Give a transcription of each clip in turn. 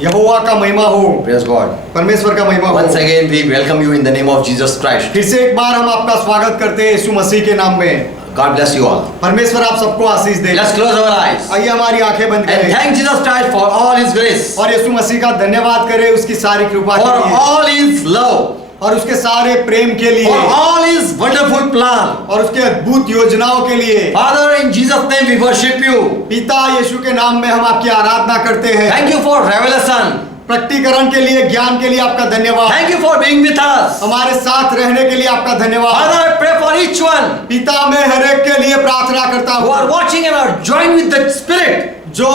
यहोवा का महिमा हो। Praise God. परमेश्वर का महिमा हो। Once again, we welcome you in the name of Jesus Christ. फिर से एक बार हम आपका स्वागत करते हैं यीशु मसीह के नाम में। God bless you all. परमेश्वर आप सबको आशीष दे। Let's close our eyes आइए हमारी आंखें बंद and करें thank Jesus Christ for all His grace, और यीशु मसीह का धन्यवाद करें उसकी सारी कृपा for के लिए all His love, और उसके सारे प्रेम के लिए for all His wonderful plan. और उसके अद्भुत योजनाओं के लिए। Father, in Jesus' name we worship you. पिता यीशु के नाम में हम आपकी आराधना करते हैं। Thank you for revelation. प्रकटीकरण के लिए, ज्ञान के लिए आपका धन्यवाद। Thank you for being with us. हमारे साथ रहने के लिए आपका धन्यवाद। Father, I pray for each one पिता मैं हर एक के लिए प्रार्थना करता who हूँ are watching and are joined with the Spirit. जो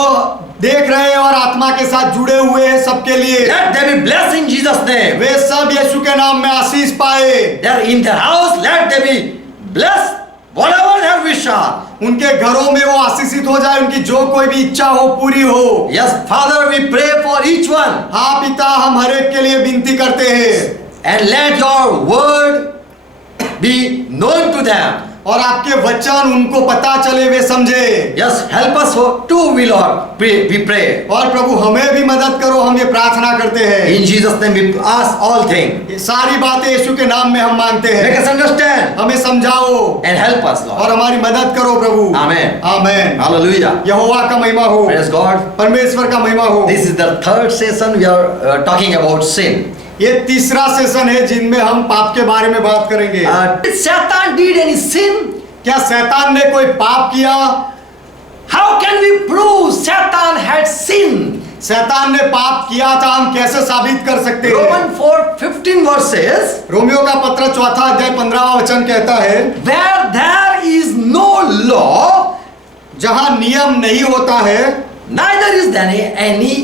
देख रहे हैं और आत्मा के साथ जुड़े हुए हैं सबके लिए। Let them be blessed in Jesus' name. वे सब यीशु के नाम में आशीष पाए। They are in their house. Let them be blessed. Whatever their wish are. उनके घरों में वो आशीषित हो जाए, उनकी जो कोई भी इच्छा हो पूरी हो। Yes, Father, we pray for each one. हाँ पिता, हम हर एक के लिए विनती करते हैं And let your word be known to them. और आपके वचन उनको पता चले, वे समझे। Yes, help us to we Lord. We pray. और प्रभु हमें भी मदद करो, हम ये प्रार्थना करते हैं। In Jesus' name we ask all things. ये सारी बातें यीशु के नाम में हम मांगते Make हैं। us understand हमें समझाओ and help us, Lord. और हमारी मदद करो प्रभु। Amen. आमेन। Hallelujah. यहोवा का महिमा हो। Praise God. परमेश्वर का महिमा हो। This is the third session we are talking about sin. ये तीसरा सेशन है जिनमें हम पाप के बारे में बात करेंगे। Did Satan did any sin? क्या शैतान ने कोई पाप किया? How can we prove Satan had sinned? शैतान ने पाप किया था, हम कैसे साबित कर सकते हैं? Romans 4:15 verses. रोमियो का पत्र 4 अध्याय 15वां वचन कहता है, Where there is no law, जहां नियम नहीं होता है neither is there any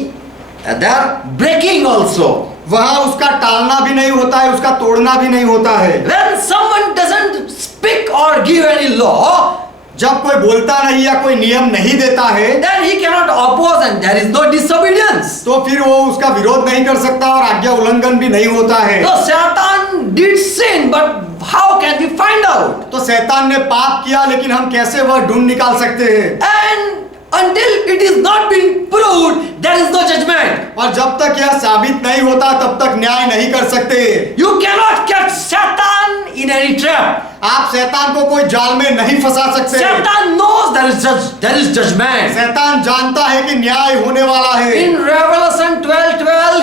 there breaking also. वहां उसका टालना भी नहीं होता है, उसका तोड़ना भी नहीं होता है। When someone doesn't speak or give any law, जब कोई बोलता नहीं या कोई नियम नहीं देता है then he cannot oppose and there is no disobedience. तो फिर वो उसका विरोध नहीं कर सकता और आज्ञा उल्लंघन भी नहीं होता है। So Satan did sin, but how can we find out? तो शैतान ने पाप किया, लेकिन हम कैसे वह ढूंढ निकाल सकते हैं? And until it is not been proved, there is no judgment. और जब तक यह साबित नहीं होता तब तक न्याय नहीं कर सकते। You cannot catch Satan in any trap. आप शैतान को कोई जाल में नहीं फंसा सकते। Satan knows there is judgment. शैतान जानता है कि न्याय होने वाला है। In Revelation 12:12,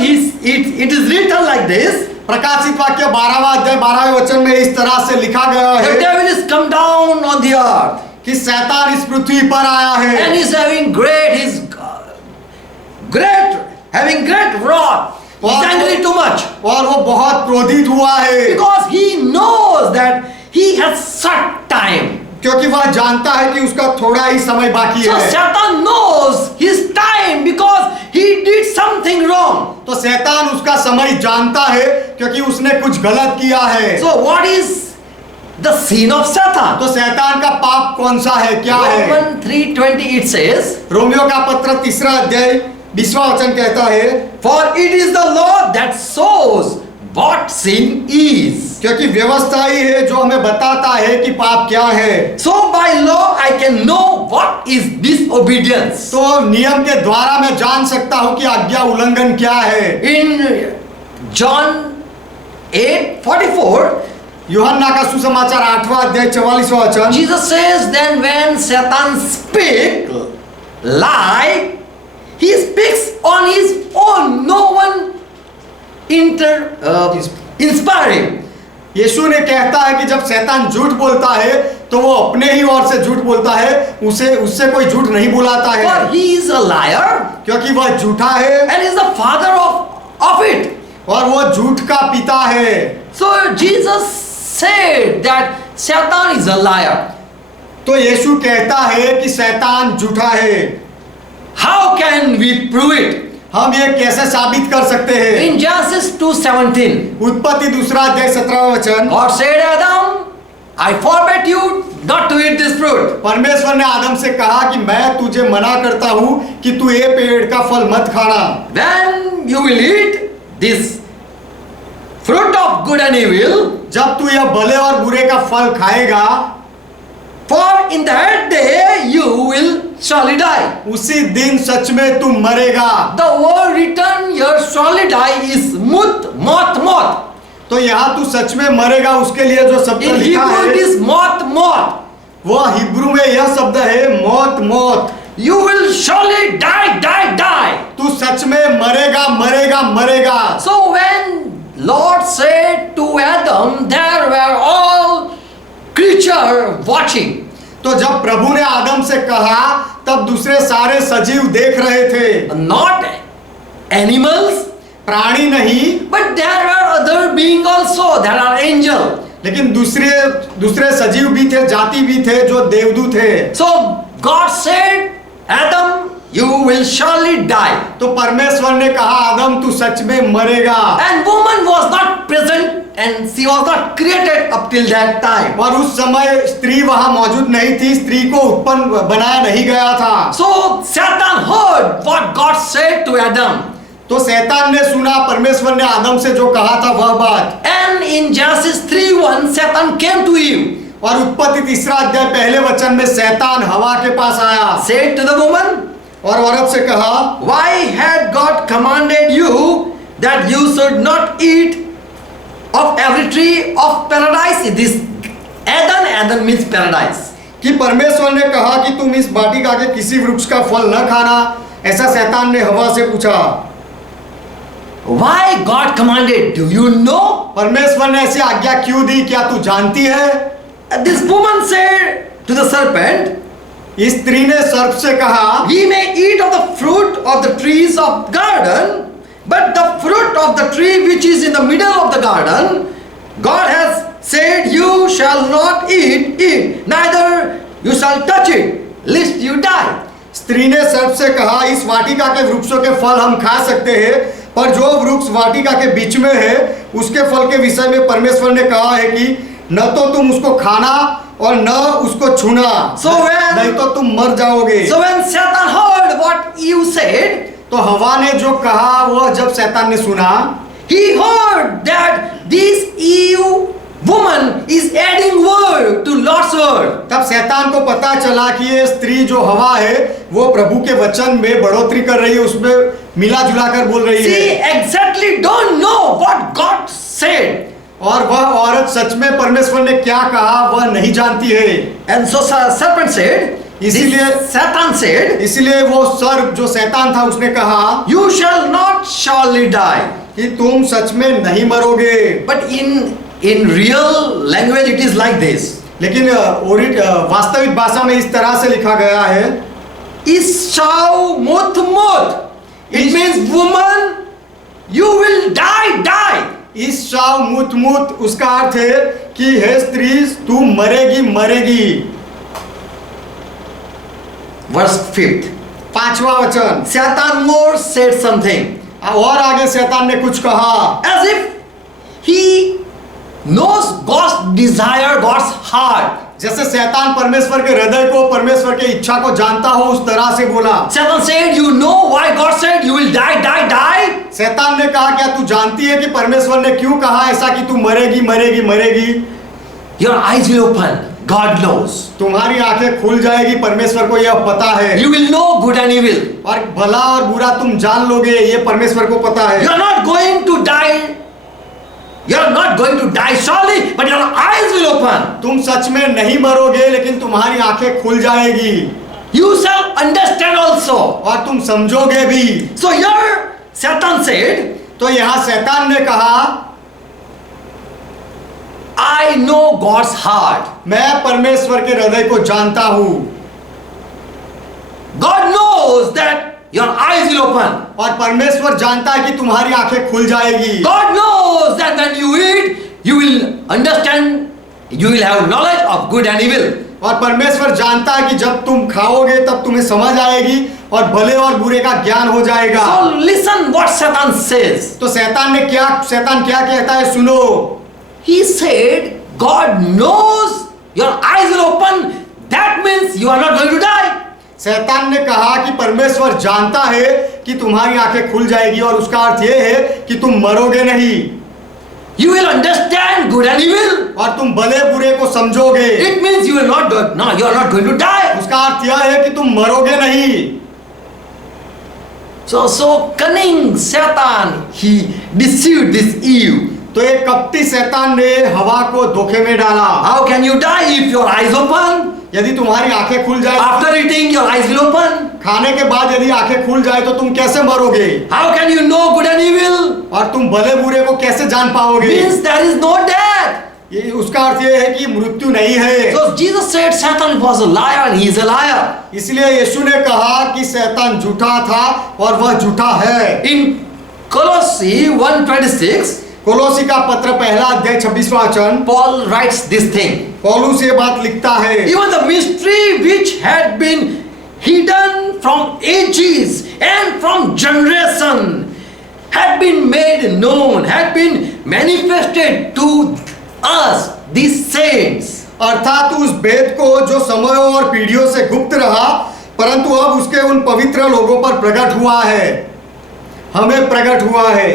it is written like this. प्रकाशित वाक्य 12वां अध्याय 12वें वचन में इस तरह से लिखा गया The है devil is come down on the earth कि शैतान इस पृथ्वी पर आया and है is having great wrath. He's angry too much और वो बहुत क्रोधित हुआ है, because he knows that he has short time. क्योंकि वह जानता है कि उसका थोड़ा ही समय बाकी So है। Satan knows his time because he did something wrong. तो शैतान उसका समय जानता है क्योंकि उसने कुछ गलत किया है। So what is the sin of Satan? तो शैतान का पाप कौन सा है, क्या है? Romans 3:20 it says, रोमियो का पत्र 3 अध्याय 20वां वचन कहता है, for it is the law that shows what sin is. क्योंकि व्यवस्था ही है जो हमें बताता है कि पाप क्या है। So by law I can know what is disobedience. तो नियम के द्वारा मैं जान सकता हूं कि आज्ञा उल्लंघन क्या है। In John 8:44, यूहन्ना का सुसमाचार 8वां अध्याय 44वां वचन, Jesus says, then when Satan speak lie, he speaks on his own. No one inspiring. यीशु ने कहता है कि जब शैतान झूठ बोलता है तो वो अपने ही ओर से झूठ बोलता है, उससे कोई झूठ नहीं बुलाता है, For he is a liar क्योंकि वह झूठा है and is the father of it. और वो झूठ का पिता है। So Jesus said that Satan is a liar. तो यीशु कहता है कि शैतान झूठा है। How can we prove it? हम ये कैसे साबित कर सकते हैं? In Genesis 2:17, उत्पत्ति 2 अध्याय 17वां वचन, God said, Adam, I forbid you not to eat this fruit. परमेश्वर ने आदम से कहा कि मैं तुझे मना करता हूं कि तू ये पेड़ का फल मत खाना। When you will eat this fruit of good and evil, जब तू यह भले और बुरे का फल खाएगा, for in that day you will surely die. उसी दिन सच में तुम मरेगा। The word written here, surely die, is mut, moth. तो यहाँ तू सच में मरेगा उसके लिए जो शब्द In लिखा Hebrew it है is moth. वह हिब्रू में यह शब्द है मौत। You will surely die. तू सच में मरेगा। So when Lord said to Adam, there were all creatures watching. तो जब प्रभु ने आदम से कहा तब दूसरे सारे सजीव देख रहे थे, Not animals, प्राणी नहीं, but there were other beings also. There are angels. लेकिन दूसरे सजीव भी थे, जाति भी थे जो देवदूत थे। So God said, Adam, you will surely die. तो परमेश्वर ने कहा आदम तू सच में मरेगा। And woman was not present and she was not created up till that time. और उस समय स्त्री वहां मौजूद नहीं थी, स्त्री को उत्पन्न बनाया नहीं गया था। So Satan heard what God said to Adam. तो शैतान ने सुना परमेश्वर ने आदम से जो कहा था वह बात। And in Genesis 3:1, Satan came to Eve. और उत्पत्ति 3 अध्याय पहले वचन में शैतान हवा के पास आया Said to the woman, और औरत से कहा, why had God commanded you that you should not eat of every tree of paradise? This Eden means paradise. कि परमेश्वर ने कहा कि तुम इस वाटिका के किसी वृक्ष का फल न खाना, ऐसा शैतान ने हवा से पूछा। Why God commanded? Do you know? परमेश्वर ने ऐसी आज्ञा क्यों दी, क्या तू जानती है? This woman said to the serpent, इस स्त्री ने सर्प से कहा, we may eat of the fruit of the trees of garden, but the fruit of the tree which is in the middle of the garden, God has said, you shall not eat it, neither you shall touch it, lest you die. स्त्री ने सर्प से कहा, इस वाटिका के वृक्षों के फल हम खा सकते हैं, पर जो वृक्ष वाटिका के बीच में है उसके फल के विषय में परमेश्वर ने कहा है कि न तो तुम उसको खाना और न उसको छूना, नहीं तो तुम मर जाओगे। So when Satan heard what Eve said, तो हवा ने जो कहा वह जब शैतान ने सुना, he heard that this Eve woman is adding word to Lord's word. तब शैतान को पता चला कि ये स्त्री जो हवा है वो प्रभु के वचन में बढ़ोतरी कर रही है, उसमें मिला जुला कर बोल रही She है। exactly don't know what God said. और वह औरत सच में परमेश्वर ने क्या कहा वह नहीं जानती है। And so serpent said, इसीलिए Satan said, इसलिए वो सर्प जो शैतान था उसने कहा you shall not surely die. कि तुम सच में नहीं मरोगे। But in real language it is like this. लेकिन वास्तविक भाषा में इस तरह से लिखा गया है, Ishau muth. It means woman, you will die. इस शाव मुत उसका अर्थ है कि हे स्त्री तू मरेगी। Verse 5. 5वां वचन, Satan more said something. और आगे शैतान ने कुछ कहा, As if he knows God's desire, God's heart. जैसे शैतान परमेश्वर के हृदय को, परमेश्वर के इच्छा को जानता हो उस तरह से बोला। Satan said, you know why God said you will die. शैतान ने कहा, क्या तू जानती है कि परमेश्वर ने क्यों कहा ऐसा कि तू मरेगी? Your eyes will open. God knows. तुम्हारी आंखें खुल जाएगी, परमेश्वर को यह पता है। You will know good and evil. और भला और बुरा तुम जान लोगे, ये परमेश्वर को पता है। You are not going to die. You are not going to die surely, but your eyes will open. तुम सच में नहीं मरोगे, लेकिन तुम्हारी आंखें खुल जाएगी। You shall understand also. और तुम समझोगे भी। So here Satan said, तो यहाँ शैतान ने कहा, I know God's heart. मैं परमेश्वर के हृदय को जानता हूँ। God knows that your eyes will open. और परमेश्वर जानता है कि तुम्हारी आंखें खुल जाएगी। God knows that when you eat, you will understand, you will have knowledge of good and evil. और परमेश्वर जानता है कि जब तुम खाओगे तब तुम्हें समझ आएगी और भले और बुरे का ज्ञान हो जाएगा। So listen what Satan says. तो शैतान क्या कहता है, सुनो। He said, God knows your eyes will open. That means you are not going to die. शैतान ने कहा कि परमेश्वर जानता है कि तुम्हारी आंखें खुल जाएगी और उसका अर्थ यह है कि तुम मरोगे नहीं। You will understand good and evil. और तुम भले बुरे को समझोगे। It means you will not do, no, you are not going to die. उसका अर्थ यह है कि तुम मरोगे नहीं। So cunning Satan, he deceived this Eve. तो एक कपटी शैतान ने हवा को धोखे में डाला। How can you die if your eyes open? यदि तुम्हारी आंखें खुल जाए, After eating, your eyes will open. खाने के बाद यदि आंखें खुल जाए तो तुम कैसे मरोगे? How can you know good and evil? और तुम भले बुरे को कैसे जान पाओगे? Means there is no death. ये उसका अर्थ ये है कि मृत्यु नहीं है। So Jesus said Satan was a liar and he is a liar. इसलिए यीशु ने कहा कि शैतान झूठा था और वह झूठा है। In Colossae 1:26, कोलोसी का पत्र पहला अध्याय 26वां वचन, Paul writes this thing. पौलुस ये बात लिखता है, Even the mystery which had been hidden from ages and from generation had been made known, had been manifested to us, these saints. अर्थात उस भेद को जो समयों और पीढ़ियों से गुप्त रहा, परंतु अब उसके उन पवित्र लोगों पर प्रकट हुआ है, हमें प्रकट हुआ है।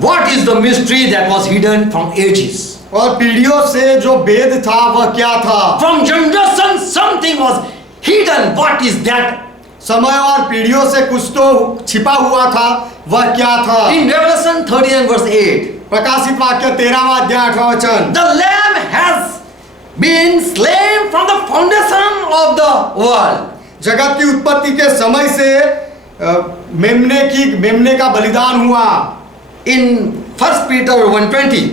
What is the mystery that was hidden from ages? और पीढ़ियों से जो भेद था वह क्या था? From generation something was hidden. What is that? समय और पीढ़ियों से कुछ तो छिपा हुआ था, वह क्या था? In Revelation 30 and verse 8, प्रकाशित वाक्य 13वां अध्याय 8वां वचन, the Lamb has been slain from the foundation of the world. जगत की उत्पत्ति के समय से मेमने का बलिदान हुआ। In 1 Peter 1:20,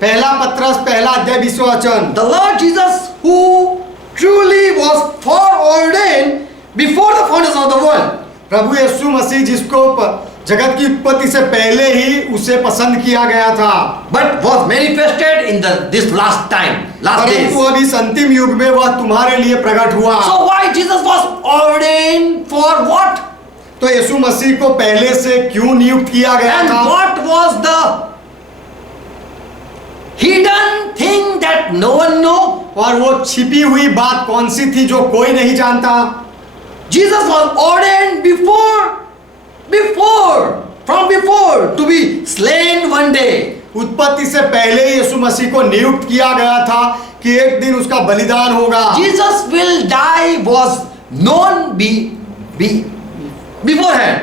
पहला पत्रस पहला अध्याय 20वां वचन, the Lord Jesus who truly was foreordained before the foundation of the world, प्रभु यीशु मसीह जिसको जगत की उत्पत्ति से पहले ही उसे पसंद किया गया था, but was manifested in this last time, last days. परंतु अब इस अंतिम युग में वह तुम्हारे लिए प्रकट हुआ। So why Jesus was ordained for what? तो यीशु मसीह को पहले से क्यों नियुक्त किया गया And था? what was the hidden thing that no one know? और वो छिपी हुई बात कौन सी थी जो कोई नहीं जानता? Jesus was ordained from before to be slain one day. उत्पत्ति से पहले ही यीशु मसीह को नियुक्त किया गया था कि एक दिन उसका बलिदान होगा। Jesus will die was known beforehand.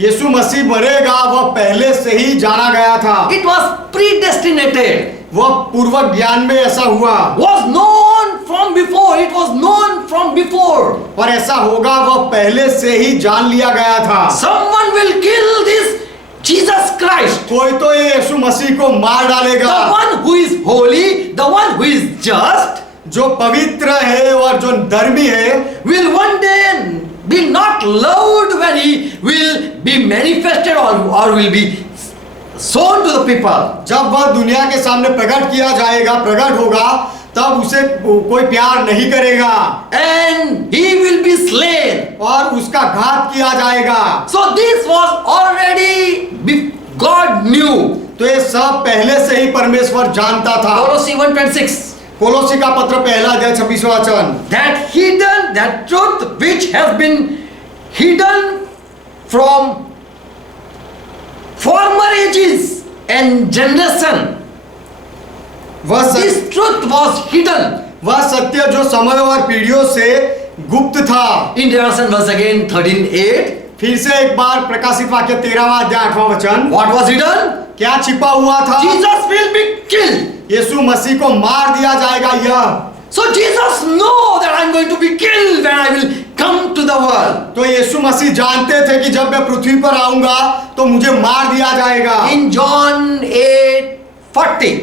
यीशु मसीह मरेगा वह पहले से ही जाना गया था। It was predestinated. वह पूर्व ज्ञान में ऐसा हुआ, Was known from before. It was known from before. और ऐसा होगा वह पहले से ही जान लिया गया था। Someone will kill this Jesus Christ. कोई तो ये यीशु मसीह को मार डालेगा। The one who is holy, the one who is just, जो पवित्र है और जो धर्मी है, will one day be not loved when he will be manifested or will be shown to the people. जब वह दुनिया के सामने प्रकट किया जाएगा, प्रकट होगा, तब उसे कोई प्यार नहीं करेगा And he will be slain. और उसका घात किया जाएगा। So this was already God knew. तो ये सब पहले से ही परमेश्वर जानता था। Colossae 1:26. कोलोसी का पत्र पहला अध्याय 26वां वचन, That truth which has been hidden from former ages and generation. This truth was hidden. वह सत्य जो समय और पीढ़ियों से गुप्त था। In Revelation verse again 13:8. फिर से एक बार प्रकाशित वाक्य 13वां अध्याय 8वां वचन, What was hidden? क्या छिपा हुआ था? Jesus will be killed. यीशु मसीह को मार दिया जाएगा। यह So Jesus know that I'm going to be killed when I will come to the world. तो यीशु मसीह जानते थे कि जब मैं पृथ्वी पर आऊंगा तो मुझे मार दिया जाएगा। In John 8:40,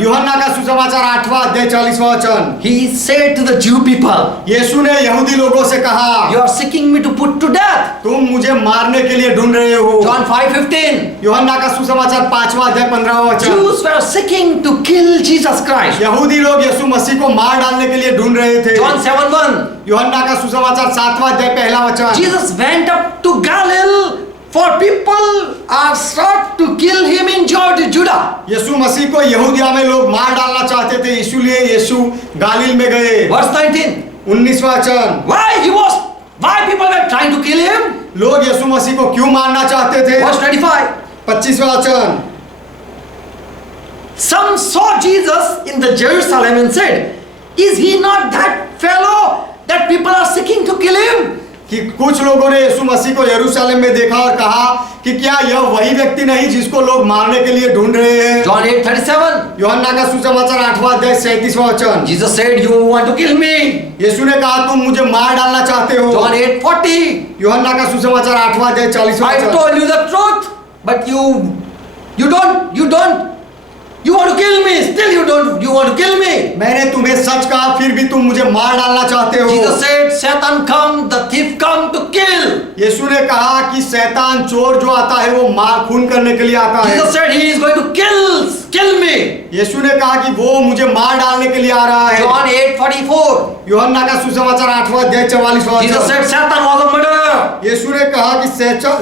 यूहन्ना का सुसमाचार 8वां अध्याय 40वां वचन, he said to the Jew people, यीशु ने यहूदी लोगों से कहा, you are seeking me to put to death. तुम मुझे मारने के लिए ढूंढ रहे हो। John 5:15, यूहन्ना का सुसमाचार 5वां अध्याय 15वां वचन, Jews were seeking to kill Jesus Christ. यहूदी लोग यीशु मसीह को मार डालने के लिए ढूंढ रहे थे। John 7:1, यूहन्ना का सुसमाचार 7वां अध्याय पहला वचन, Jesus went up to Galilee for people are sought to kill him in Judah. यीशु मसीह को यहूदिया में लोग मार डालना चाहते थे, इसलिए यीशु गालील में गए। Verse 19, 19वां वचन, why people were trying to kill him? लोग यीशु मसीह को क्यों मारना चाहते थे? Verse 25, 25वां वचन, some saw Jesus in the Jerusalem and said, "Is he not that fellow that people are seeking to kill him?" कि कुछ लोगों ने यीशु मसीह को यरूशलेम में देखा और कहा कि क्या यह वही व्यक्ति नहीं जिसको लोग मारने के लिए ढूंढ रहे हैं। John 8:37. यूहन्ना का सुसमाचार 8वां अध्याय 37वां वचन। Jesus said, "You want to kill me?" यीशु ने कहा तुम मुझे मार डालना चाहते हो। John 8:40. यूहन्ना का सुसमाचार 8वां अध्याय 40वां I वचन। told you the truth, but you want to kill me. Still you want to kill me. मैंने तुम्हें सच कहा फिर भी तुम मुझे मार डालना चाहते हो। Jesus said, "Satan come, the thief come to kill." यीशु ने कहा कि शैतान चोर जो आता है वो मार खून करने के लिए आता है। Jesus said he is going to kill me. यीशु ने कहा कि वो मुझे मार डालने के लिए आ रहा है। John 8:44. यूहन्ना का सुसमाचार 8वां अध्याय 44वां Jesus वचन। said Satan was a murderer. यीशु ने कहा कि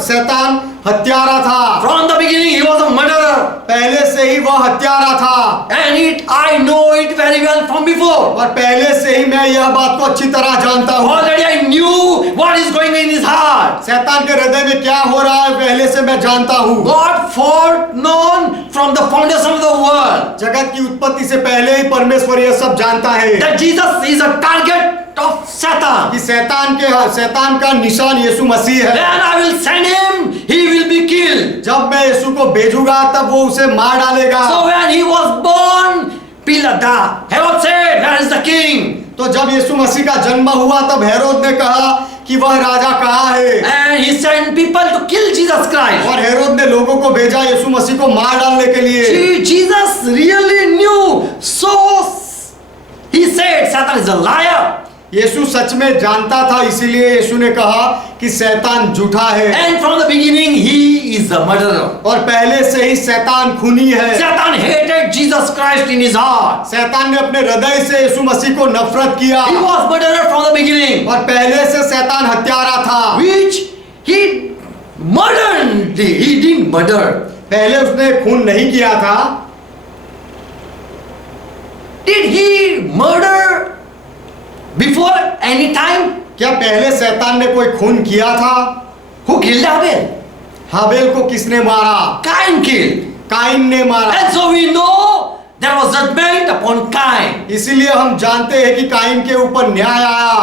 शैतान हत्यारा था। From the beginning he was a murderer. पहले से ही वह हत्यारा था And I know it very well from before. और पहले से ही मैं यह बात को अच्छी तरह जानता हूँ। Already I knew what is going in his heart. शैतान के हृदय में क्या हो रहा है पहले से मैं जानता हूँ। God foreknown from the foundation of the world जगत की उत्पत्ति से पहले ही परमेश्वर यह सब जानता है that Jesus is a target of Satan. कि शैतान का निशान यीशु मसीह है। When I will send him, he will be killed. जब मैं यीशु को भेजूंगा तब वो उसे मार डालेगा। So when he was born, Herod said, "Where is the king?" तो जब यीशु मसीह का जन्म हुआ तब हेरोद ने कहा कि वह राजा कहाँ है। And he sent people to kill Jesus Christ. और हेरोद ने लोगों को भेजा यीशु मसीह को मार डालने के लिए। Jesus really knew. So he said, "Satan is a liar." यीशु सच में जानता था इसीलिए यीशु ने कहा कि शैतान झूठा है। And from the beginning he is a murderer. और पहले से ही शैतान खूनी है। Satan hated Jesus Christ in his heart. शैतान ने अपने हृदय से यीशु मसीह को नफरत किया। He was murderer from the beginning. और पहले से शैतान हत्यारा था। Which he murdered. He didn't murder. पहले उसने खून नहीं किया था। Did he murder before any time? क्या पहले शैतान ने कोई खून किया था? Who killed Abel? हाबेल को किसने मारा? Cain killed. काइन ने मारा। And so we know there was judgment upon Cain. इसीलिए हम जानते हैं कि काइन के ऊपर न्याय आया।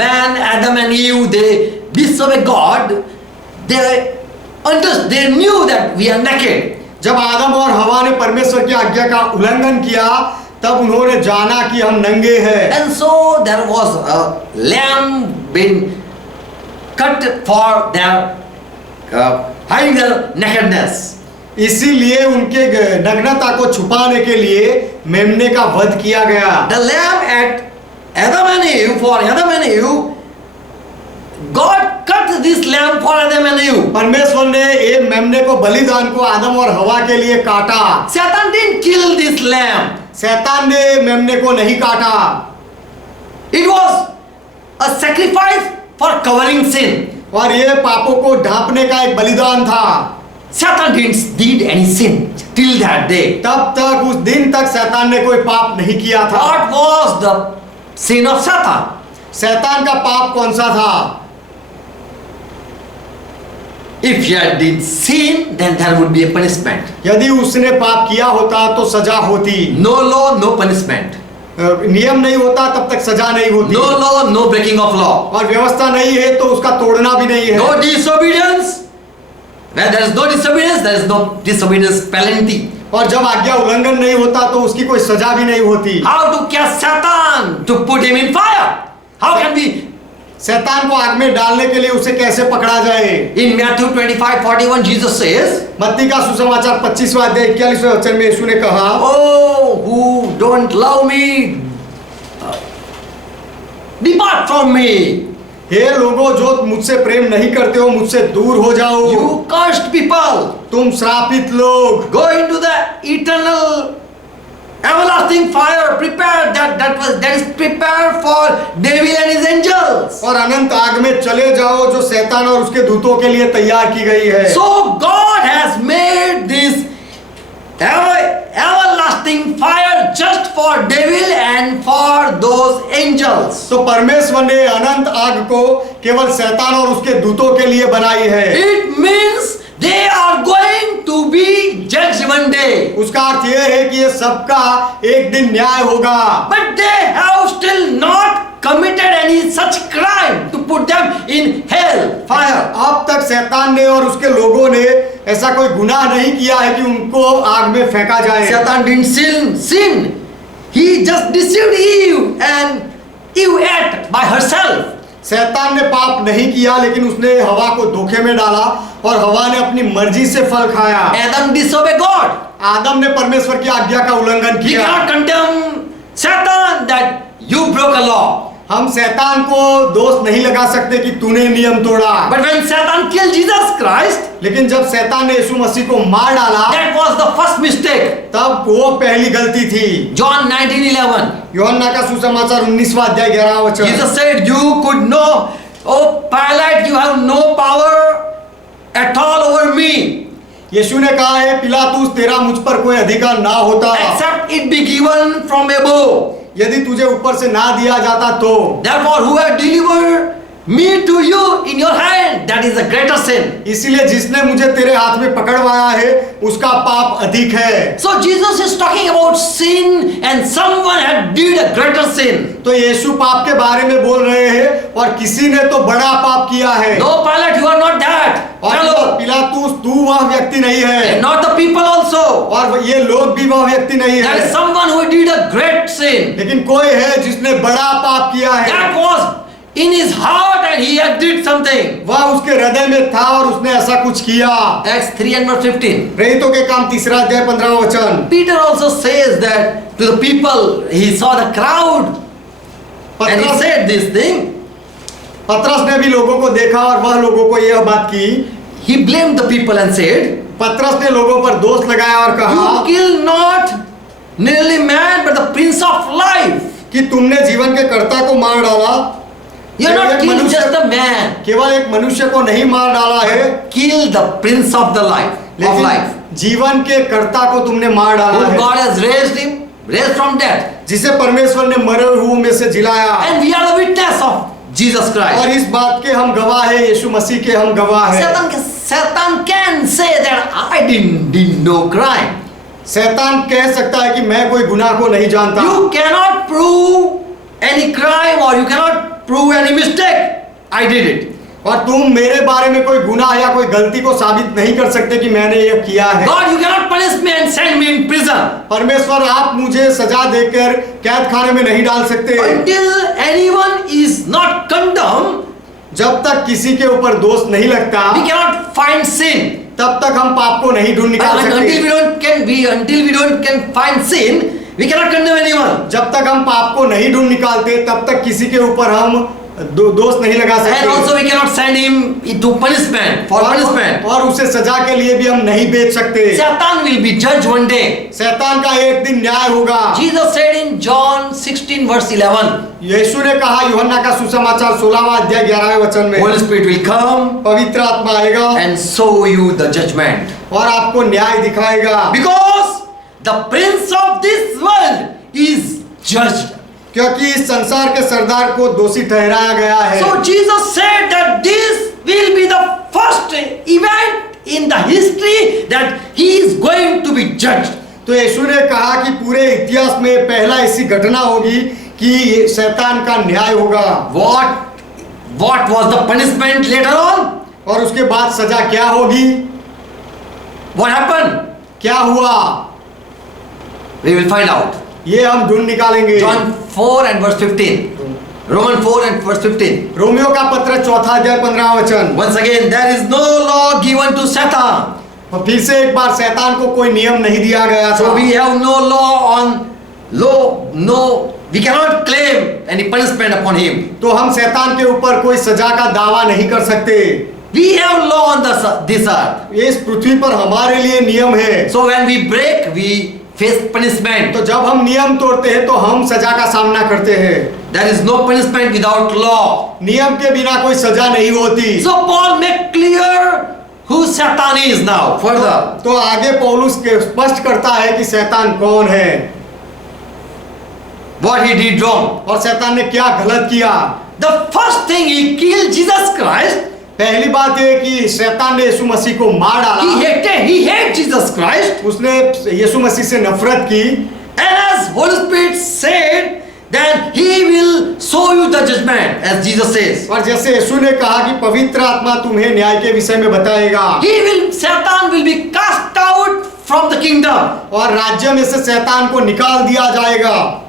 When Adam and Eve they disobeyed God, they knew that we are naked. जब आदम और हवा ने परमेश्वर की आज्ञा का उल्लंघन किया तब उन्होंने जाना कि हम नंगे हैं। And so there was a lamb being cut for their hiding their nakedness. इसीलिए उनके नग्नता को छुपाने के लिए मेमने का वध किया गया। The lamb at Adam and Eve, for Adam and Eve, God cut this lamb for Adam and Eve. परमेश्वर ने ये मेमने को बलिदान को आदम और हवा के लिए काटा। Satan didn't kill this lamb. शैतान ने मेमने को नहीं काटा। It was a sacrifice for covering sin. और ये पापों को ढांपने का एक बलिदान था। Satan didn't did any sin till that day. तब तक उस दिन तक शैतान ने कोई पाप नहीं किया था। What was the sin of Satan? शैतान का पाप कौन सा था? If he did sin, then there would be a punishment. यदि उसने पाप किया होता तो सजा होती। No law, no punishment. नियम नहीं होता तब तक सजा नहीं होती। No law, no breaking of law. और व्यवस्था नहीं है तो उसका तोड़ना भी नहीं है। No disobedience. Where there is no disobedience, there is no disobedience penalty. और जब आज्ञा उल्लंघन नहीं होता तो उसकी कोई सजा भी नहीं होती। How to catch Satan? To put him in fire. How can we? शैतान को आग में डालने के लिए उसे कैसे पकड़ा जाए? In Matthew 25:41, Jesus says, मत्ती का सुसमाचार 25वां अध्याय 41वें वचन में यीशु ने कहा, "Oh, who don't love me, depart from me. हे लोगों जो मुझसे प्रेम नहीं करते हो मुझसे दूर हो जाओ। You cursed people, तुम श्रापित लोग go into the eternal everlasting fire prepared that is prepared for devil and his angels." और अनंत आग में चले जाओ जो शैतान और उसके दूतों के लिए तैयार की गई है। So God has made this everlasting fire just for devil and for those angels. तो परमेश्वर ने अनंत आग को केवल शैतान और उसके दूतों के लिए बनाई है। It means they are going to be judged one day. उसका अर्थ यह है कि ये सबका एक दिन न्याय होगा, But they have still not committed any such crime to put them in hell fire. अब तक शैतान ने और उसके लोगों ने ऐसा कोई गुनाह नहीं किया है कि उनको आग में फेंका जाए। Satan didn't sin. He just deceived Eve and Eve ate by herself. शैतान ने पाप नहीं किया, लेकिन उसने हवा को धोखे में डाला और हवा ने अपनी मर्जी से फल खाया। Adam disobeyed God. आदम ने परमेश्वर की आज्ञा का उल्लंघन We किया। cannot condemn Satan that you broke a law. हम शैतान को दोष नहीं लगा सकते कि तूने नियम तोड़ा, But when Satan killed Jesus Christ, लेकिन जब शैतान ने यीशु मसीह को मार डाला, that was the first mistake. तब वो पहली गलती थी। John 19:11. यूहन्ना का सुसमाचार 19वां अध्याय 11वां वचन। Jesus said, "You could know, oh Pilate, you have no power at all over me, यीशु ने कहा है, पिलातुस तेरा मुझ पर कोई अधिकार ना होता except it be given from above. यदि तुझे ऊपर से ना दिया जाता तो। Therefore, who had delivered me to you in your hand, that is a greater sin." इसलिए जिसने मुझे तेरे हाथ में पकड़वाया है उसका पाप अधिक है। So Jesus is talking about sin, and someone had did a greater sin. तो यीशु पाप के बारे में बोल रहे हैं और किसी ने तो बड़ा पाप किया है। No, Pilate, you are not that. और Fellow, पिलातुस तू वह व्यक्ति नहीं है, and not the people also. और ये लोग भी वह व्यक्ति नहीं There is है, someone who did a great sin. लेकिन कोई है जिसने बड़ा पाप किया है। That was in his heart, and he had did something. वह उसके हृदय में था और उसने ऐसा कुछ किया। Acts 3 and verse 15. प्रेरितों के काम 3 अध्याय 15 वचन। Peter also says that to the people, he saw the crowd and he पतरस said this thing. पतरस ने भी लोगों को देखा और वह लोगों को यह बात की। He blamed the people and said, पतरस ने लोगों पर दोष लगाया और कहा "You kill not nearly man, but the Prince of Life. कि तुमने जीवन के कर्ता को मार डाला। You are not एक killing मनुष्य- just a man. केवल एक मनुष्य को नहीं मार डाला है, Kill the Prince of the life of लेकिन life, जीवन के कर्ता को तुमने मार डाला whom है, God has raised from death, जिसे परमेश्वर ने मरे हुओं में से जिलाया। and we are the witness of Jesus और Christ." इस बात के हम गवाह हैं, यीशु मसीह के हम गवाह हैं। Satan can say that I did no crime. शैतान कह सकता है कि मैं कोई गुनाह को नहीं जानता। You cannot prove any crime, or you cannot prove any mistake. I did it. और तुम मेरे बारे में कोई गुनाह या कोई गलती को साबित नहीं कर सकते कि मैंने यह किया है। God, you cannot punish me and send me in prison. परमेश्वर आप मुझे सजा देकर कैद खाने में नहीं डाल सकते। Until anyone is not condemned, जब तक किसी के ऊपर दोष नहीं लगता, we cannot find sin. तब तक हम पाप को नहीं ढूंढ निकाल Until सकते। we don't can find sin, we cannot condemn anyone. जब तक हम पाप को नहीं ढूंढ निकालते, तब तक किसी के ऊपर हम दोष नहीं लगा And सकते। also we cannot send him into punishment for punishment. और उसे सजा के लिए भी हम नहीं बेच सकते। Satan will be judged one day. शैतान का एक दिन न्याय होगा। Jesus said in John 16 verse 11, यीशु ने कहा यूहन्ना का सुसमाचार 16वां अध्याय 11वें वचन में, Holy Spirit will come पवित्र आत्मा आएगा and show you the judgment. और आपको न्याय दिखाएगा, Because the prince of this world is judged. क्योंकि इस संसार के सरदार को दोषी ठहराया गया है। So Jesus said that this will be the first event in the history that he is going to be judged. तो यीशु ने कहा कि पूरे इतिहास में पहला ऐसी घटना होगी कि शैतान का न्याय होगा। What was the punishment later on? और उसके बाद सजा क्या होगी? What happened? क्या हुआ? We will find out. ये हम ढूंढ निकालेंगे। John 4 and verse 15. Roman 4 and verse 15. Romeo का पत्र 4 अध्याय 15 वचन। Once again, there is no law given to Satan. और फिर से एक बार शैतान को कोई नियम नहीं दिया गया So था। we have no law on no, we cannot claim any punishment upon him. तो हम शैतान के ऊपर कोई सजा का दावा नहीं कर सकते। We have law on this earth. ये इस पृथ्वी पर हमारे लिए नियम है। So when we break, we face punishment. तो जब हम नियम तोड़ते हैं तो हम सजा का सामना करते हैं। There is no punishment without law. नियम के बिना कोई सजा नहीं होती। So Paul make clear who Satan is now further. तो आगे पौलुस के स्पष्ट करता है कि शैतान कौन है What he did wrong. और शैतान ने क्या गलत किया। The first thing he killed Jesus Christ. पहली बात ये कि शैतान ने यीशु मसीह को मार He डाला, hated Jesus Christ. उसने यीशु मसीह से नफरत की, And as Holy Spirit said, then He will show you the judgment, as Jesus says. और जैसे यीशु ने कहा कि पवित्र आत्मा तुम्हें न्याय के विषय में बताएगा, Satan will be cast out from the kingdom. और राज्य में से शैतान को निकाल दिया जाएगा।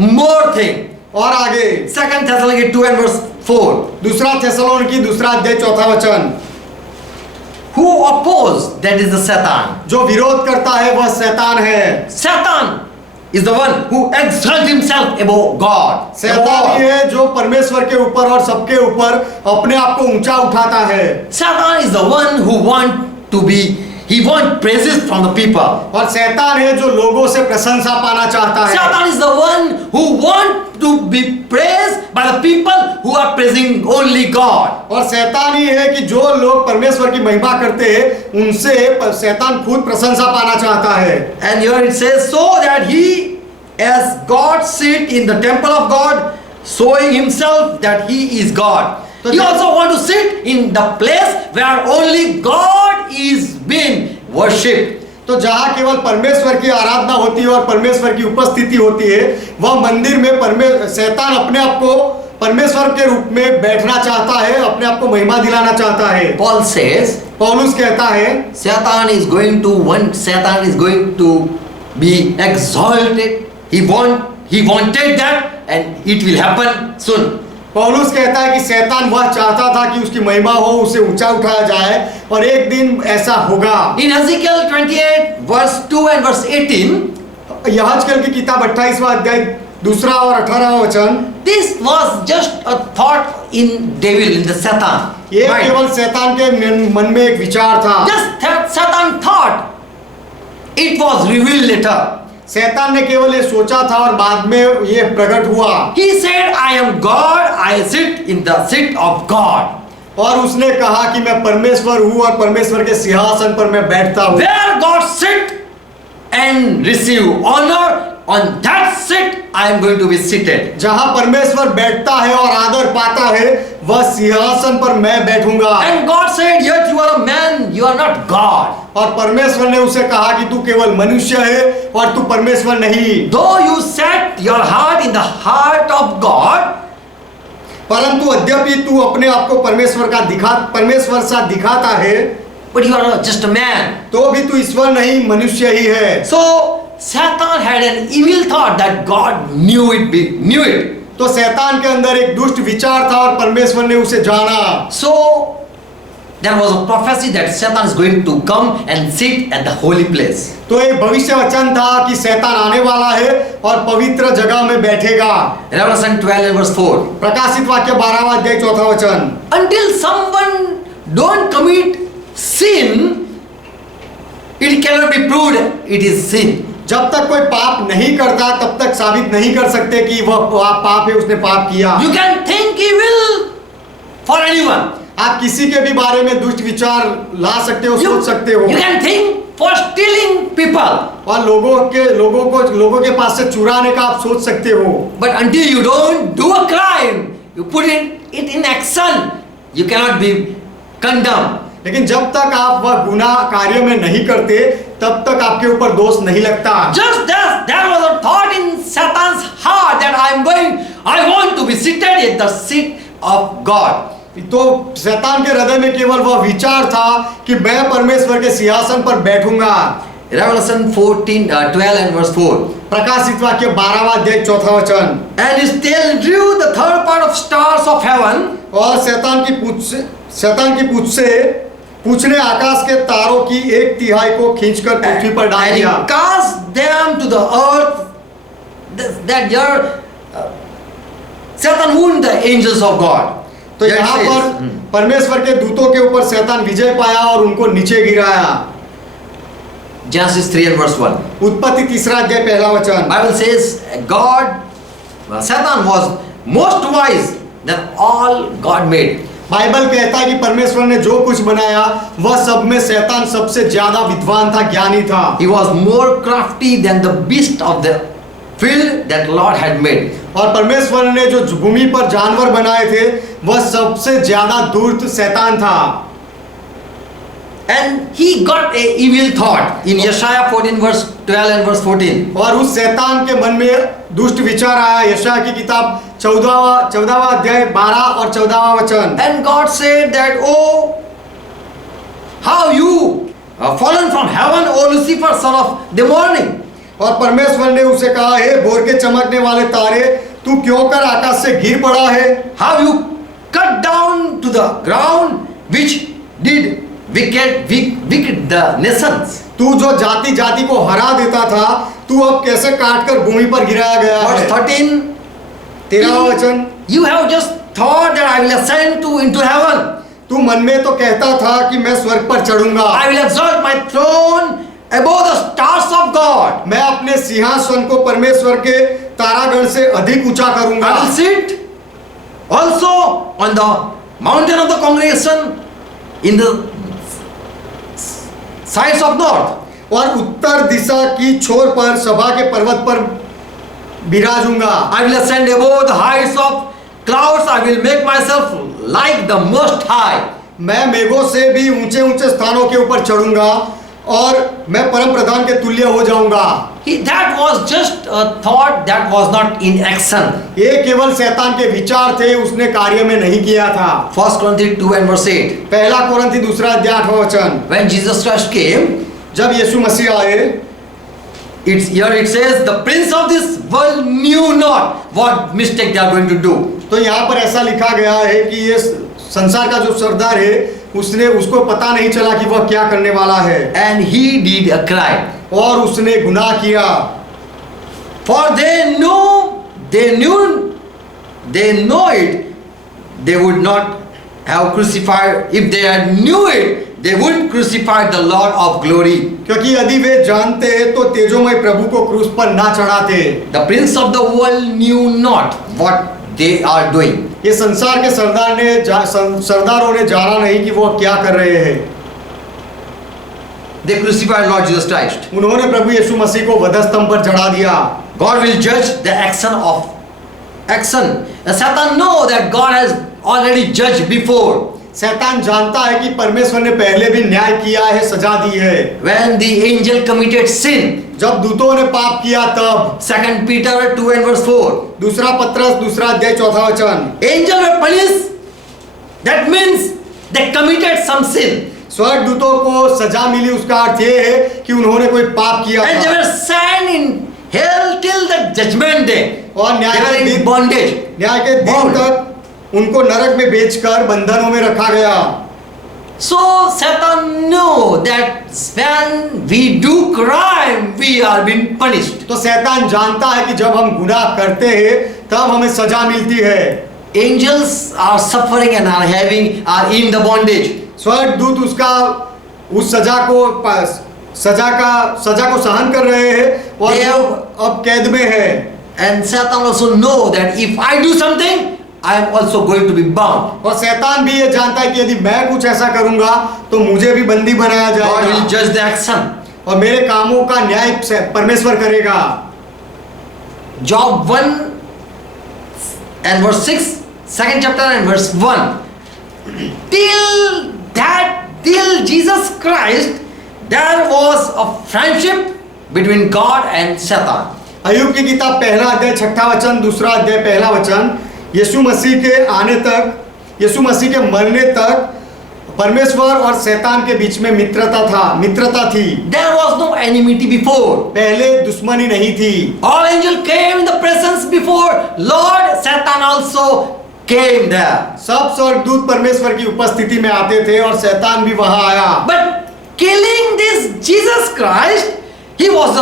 More thing. और आगे 2 Thessalonians 2 and verse 4. दूसरा थेसलोनिकी दूसरा अध्याय चौथा वचन, Who oppose, that is the Satan. जो विरोध करता है वह शैतान है। Satan is the one who exalts himself above God. शैतान ही है जो परमेश्वर के ऊपर और सबके ऊपर अपने आप को ऊंचा उठाता है। Satan is the one who he wants praises from the people. और शैतान है जो लोगों से प्रशंसा पाना चाहता है। Satan is the one who wants to be praised by the people who are praising only God. और शैतान ही है कि जो लोग परमेश्वर की महिमा करते हैं उनसे शैतान खुद प्रशंसा पाना चाहता है। And here it says, so that he, as God sit in the temple of God, showing himself that he is God. So He that- also want to sit in the place where only God is being worshipped. तो जहाँ केवल परमेश्वर की आराधना होती है और परमेश्वर की उपस्थिति होती है, वह मंदिर में शैतान अपने आप को परमेश्वर के रूप में बैठना चाहता है, अपने आप को महिमा दिलाना चाहता है। Paul says, पौलुस कहता है Satan is going to be exalted. He wanted that, and it will happen soon. पौलुस कहता है कि शैतान वह चाहता था कि उसकी महिमा हो, उसे ऊंचा उठाया जाए और एक दिन ऐसा होगा। In Ezekiel 28 verse 2 and verse 18, यहजकेल की किताब 28वां अध्याय दूसरा और 18वां वचन, this was just a thought in devil, in the Satan. ये mind. केवल शैतान के मन में एक विचार था। Just that Satan thought. It was revealed later. शैतान ने केवल ये सोचा था और बाद में ये प्रकट हुआ। He said, I am God, I sit in the seat of God. और उसने कहा कि मैं परमेश्वर हूँ और परमेश्वर के सिंहासन पर मैं बैठता हूँ। Where God sit and receive honor, on that seat I am going to be seated. जहाँ परमेश्वर बैठता है और आदर पाता है, वह सिंहासन पर मैं बैठूंगा। And God said, yet you are a man, you are not God. और परमेश्वर ने उसे कहा कि तू केवल मनुष्य है और तू परमेश्वर नहीं। Though you set your heart in the heart of God, परंतु यद्यपि तू अपने आप को परमेश्वर सा दिखाता है, but you are just a man. तो भी तू ईश्वर नहीं, मनुष्य ही है। So Satan had an evil thought that God knew it. तो शैतान के अंदर एक दुष्ट विचार था और परमेश्वर ने उसे जाना। So there was a prophecy that Satan is going to come and sit at the holy place. तो एक भविष्य वचन था कि शैतान आने वाला है और पवित्र जगह में बैठेगा। Revelation 12 and verse 4. प्रकाशित वाक्य 12वां अध्याय 4वां वचन, Until someone don't commit sin, it cannot be proved it is sin. जब तक कोई पाप नहीं करता तब तक साबित नहीं कर सकते कि वह पाप है, उसने पाप किया। You can think evil for anyone. आप किसी के भी बारे में दुष्ट विचार ला सकते हो, सोच सकते हो। You can think for stealing people. और लोगों के पास से चुराने का आप सोच सकते हो। But until you don't do a crime, you put it in action, you cannot be condemned. लेकिन जब तक आप वह गुनाह कार्य में नहीं करते तब तक आपके ऊपर दोष नहीं लगता। Just as there was a thought in Satan's heart that I want to be seated at the seat of God. तो शैतान के हृदय में केवल वह विचार था कि मैं परमेश्वर के सिंहासन पर बैठूंगा। Revelation 12 and verse 4. प्रकाशित वाक्य 12वां अध्याय 4वां वचन, And his tail drew the third part of stars of heaven. और शैतान की पूंछ से पूछने आकाश के तारों की 1/3 को खींचकर पृथ्वी पर डाल And he दिया। cast them to the earth. That your Satan wounded the angels of God. तो यहाँ पर परमेश्वर के दूतों के ऊपर शैतान विजय पाया और उनको नीचे गिराया। Genesis 3 and verse 1. उत्पत्ति 3 अध्याय 1 वचन, Bible says Satan was most wise than all God made. Bible कहता है कि परमेश्वर ने जो कुछ बनाया वह सब में शैतान सबसे ज्यादा विद्वान था, ज्ञानी था। He was more crafty than the beast of the field that Lord had made. और परमेश्वर ने जो भूमि पर जानवर बनाए थे वह सबसे ज्यादा धूर्त शैतान था। And he got a evil thought in Yeshaya 14 verse 12 and verse 14. और उस शैतान के मन में दुष्ट विचार आया। यशाया की किताब 14वां अध्याय 12 और 14वां वचन। And God said that, oh, how you are fallen from heaven, O Lucifer, son of the morning. और परमेश्वर ने उसे कहा, हे भोर के चमकने वाले तारे, तू क्यों कर आकाश से गिर पड़ा है? How you cut down to the ground, which did wicked the nations. तू जो जाति जाति को हरा देता था, तू अब कैसे काट कर भूमि पर गिराया गया Verse है? 13. 13वां वचन। You have just thought that I will ascend into heaven. तू मन में तो कहता था कि मैं स्वर्ग पर चढ़ूंगा, I will exalt my throne above the stars of God. मैं अपने सिंहासन को परमेश्वर के तारागण से अधिक ऊंचा करूंगा। I will sit also on the mountain of the congregation in the sides of north. और उत्तर दिशा की छोर पर सभा के पर्वत पर विराजूंगा। I will ascend above the heights of clouds. I will make myself like the Most High. मैं मेघों से भी ऊंचे ऊंचे स्थानों के ऊपर चढ़ूंगा और मैं परम प्रधान के तुल्य हो जाऊंगा। That was just a thought, that was not in action. ये केवल शैतान के विचार थे, उसने कार्य में नहीं किया था। 1 Corinthians 2 and verse 8. पहला कोरिन्थी 2:8 वचन। When Jesus Christ came, जब यीशु मसीह आए, here it says, the prince of this world knew not what mistake they are going to do. तो यहाँ पर ऐसा लिखा गया है कि ये संसार का जो सरदार है उसको पता नहीं चला कि वह क्या करने वाला है। And he did a crime. और उसने गुनाह किया। For they know it, they would not have crucified. If they had knew it, they wouldn't crucify the Lord of glory. क्योंकि यदि वे जानते तो तेजोमय प्रभु को क्रूस पर ना चढ़ाते। The prince of the world knew not what they are doing. ये संसार के सरदारों ने जाना नहीं कि वो क्या कर रहे हैं। They crucified Lord Jesus Christ. उन्होंने प्रभु यीशु मसीह को वधस्तंभ पर चढ़ा दिया। God will judge the action. And Satan know that God has already judged before. शैतान जानता है कि परमेश्वर ने पहले भी न्याय किया है, सजा दी है। When the angel committed sin, जब दूतों ने पाप किया तब 2 Peter 2 and verse 4. दूसरा पत्रस 2 अध्याय 4 वचन। Angel were punished. That means they committed some sin. स्वर्ग दूतों को सजा मिली, उसका अर्थ ये है कि उन्होंने कोई पाप किया And they था। were sent in hell till the judgment day. और They were in bondage. न्याय के दिन तक उनको नरक में बेचकर बंधनों में रखा गया। So Satan knew that when we do crime, we are being punished. तो शैतान जानता है कि जब हम गुनाह करते हैं तब हमें सजा मिलती है। Angels are suffering and are in the bondage. स्वर्ग दूत उस सजा को सहन कर रहे हैं और वो अब कैद में है। And Satan also know that if I do something, I am also going to be bound. और शैतान भी ये जानता है कि यदि मैं कुछ ऐसा करूंगा तो मुझे भी बंदी बनाया God will जाएगा judge the action. और मेरे कामों का न्याय परमेश्वर करेगा। Job 1 and verse 6, 2nd chapter and verse 1. Till Jesus Christ, there was a friendship between God and Satan. अय्यूब की किताब पहला अध्याय 6 वचन, दूसरा अध्याय पहला वचन। यीशु मसीह के आने तक, यीशु मसीह के मरने तक परमेश्वर और शैतान के बीच में मित्रता थी। There was no enmity before. पहले दुश्मनी नहीं थी। All angels came in the presence before Lord. Satan also came there. सब स्वर्गदूत परमेश्वर की उपस्थिति में आते थे और शैतान भी वहां आया। But killing this Jesus Christ, he was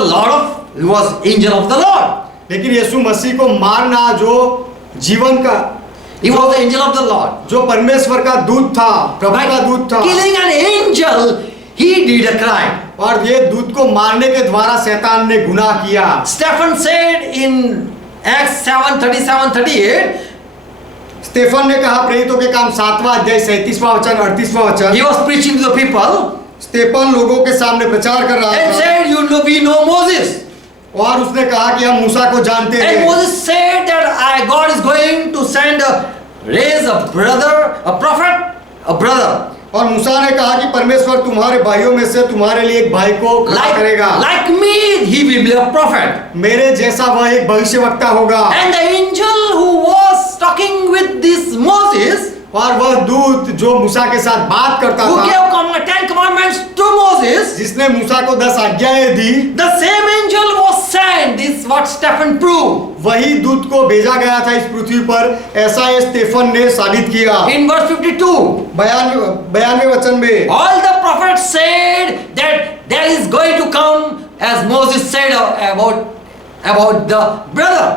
angel of the Lord. लेकिन यीशु मसीह को मारना जो जीवन का, He was the angel of the Lord. जो परमेश्वर का दूत था, प्रभु का दूत था। Killing an angel, he did a crime. और ये दूत को मारने के द्वारा शैतान ने गुनाह किया। Stephen said in Acts 7:37-38, Stephen ने कहा प्रेरितों के काम 7वां अध्याय 37वां वचन 38वां वचन। he was preaching to the people Stephen लोगों के सामने प्रचार कर रहा and था said, we know Moses. और उसने कहा कि हम मूसा को जानते And हैं। Moses said that God is going to raise a brother, a prophet, a brother. और मूसा ने कहा कि परमेश्वर तुम्हारे भाइयों में से तुम्हारे लिए एक भाई को खड़ा करेगा। Like me, he will be a prophet. मेरे जैसा वह एक भविष्यवक्ता होगा। And the angel who was talking with this Moses, और वह दूत जो मूसा के साथ बात करता who था, gave 10 commandments to Moses, जिसने मूसा को 10 आज्ञाएं दी, the same angel was sent. This is what Stephen proved. वही दूत को भेजा गया था इस पृथ्वी पर। ऐसा ये स्टेफन ने साबित किया। In verse 52, 92वें वचन में all the prophets said that there is going to come, as Moses said about the brother.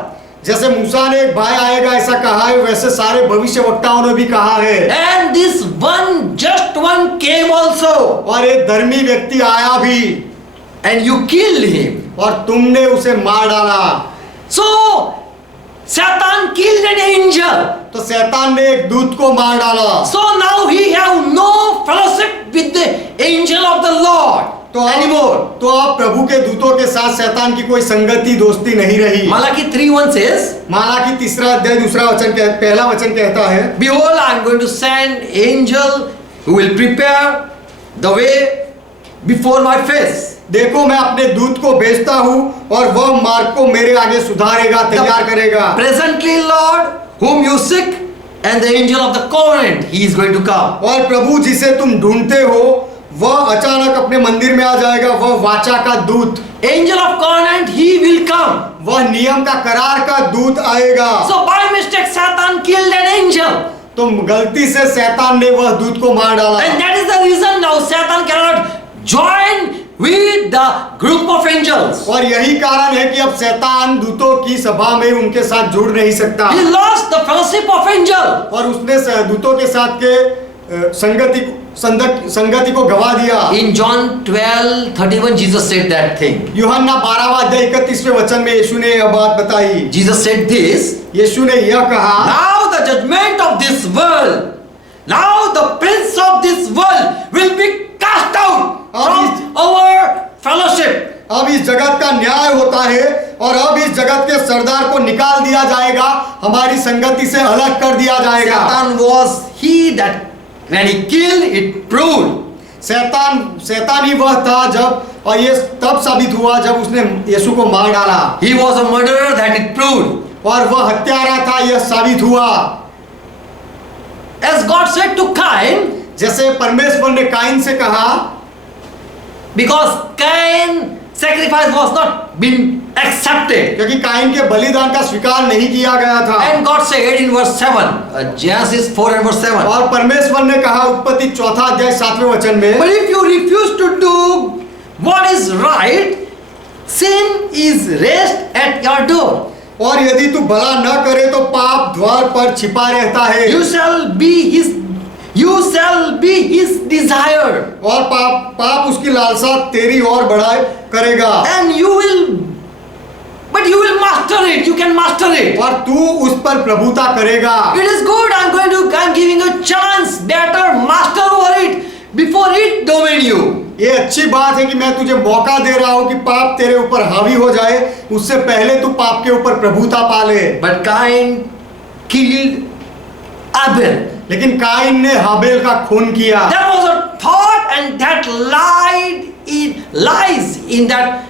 जैसे मूसा ने एक भाई आएगा ऐसा कहा है, वैसे सारे भविष्यवक्ताओं ने भी कहा है। And this one, just one came also. और एक धर्मी व्यक्ति आया भी, And you killed him. और तुमने उसे मार डाला। So, Satan killed an angel. तो शैतान ने एक दूत को मार डाला। So now he have no fellowship with the angel of the Lord तो anymore. तो अब प्रभु के दूतों के साथ शैतान की कोई संगति दोस्ती नहीं रही। Malachi 3:1 says, मालाकी 3 अध्याय 2 वचन पहला वचन कहता है, Behold, I am going to send angel who will prepare the way before my face. देखो मैं अपने दूत को भेजता हूँ और वह मार्ग को मेरे आगे सुधारेगा, तैयार करेगा। Presently, Lord, whom you seek, and the angel of the covenant, he is going to come. और प्रभु जिसे तुम ढूंढते हो वह अचानक अपने मंदिर में आ जाएगा। वह वाचा का दूत, Angel of covenant, he will come. वह नियम का करार का दूत आएगा। So by mistake, Satan killed an angel. तो गलती से शैतान ने वह दूत को मार डाला। And that is the reason now Satan cannot join with the group of angels. और यही कारण है कि अब शैतान दूतों की सभा में उनके साथ जुड़ नहीं सकता। He lost the fellowship of angel. और उसने दूतों के साथ के संगति को गवा दिया। In John 12:31, Jesus said that thing. यूहन्ना 12वां अध्याय 31वें वचन में यीशु ने यह बात बताई। Jesus said this. यीशु ने यह कहा, Now the judgment of this world, now the prince of this world will be cast out from our fellowship. अब इस जगत का न्याय होता है और अब इस जगत के सरदार को निकाल दिया जाएगा, हमारी संगति से अलग कर दिया जाएगा। Satan was he that when he killed, it proved. शैतान ही वह था जब, और ये तब साबित हुआ जब उसने यीशु को मार डाला। He was a murderer, that it proved. और वह हत्यारा था, यह साबित हुआ। As God said to Cain, जैसे परमेश्वर ने काइन से कहा, because Cain sacrifice was not been accepted. क्योंकि काइन के बलिदान का स्वीकार नहीं किया गया था। And God said in verse 7, Genesis 4 and verse 7. और परमेश्वर ने कहा उत्पत्ति 4 अध्याय 7वें वचन में, But if you refuse to do what is right, sin is raised at your door. और यदि तू भला न करे तो पाप द्वार पर छिपा रहता है। You shall be his desire. और पाप उसकी लालसा तेरी और बढ़ाए करेगा। And you will master it. You can master it. और तू उस पर प्रभुता करेगा। It is good. I'm giving you a chance. Better master over it before it domain you. ये अच्छी बात है कि मैं तुझे मौका दे रहा हूँ कि पाप तेरे ऊपर हावी हो जाए, उससे पहले तू पाप के ऊपर प्रभुता पाले। But Cain killed Abel. लेकिन काइन ने हाबेल का खून किया। There was a thought and that lies in that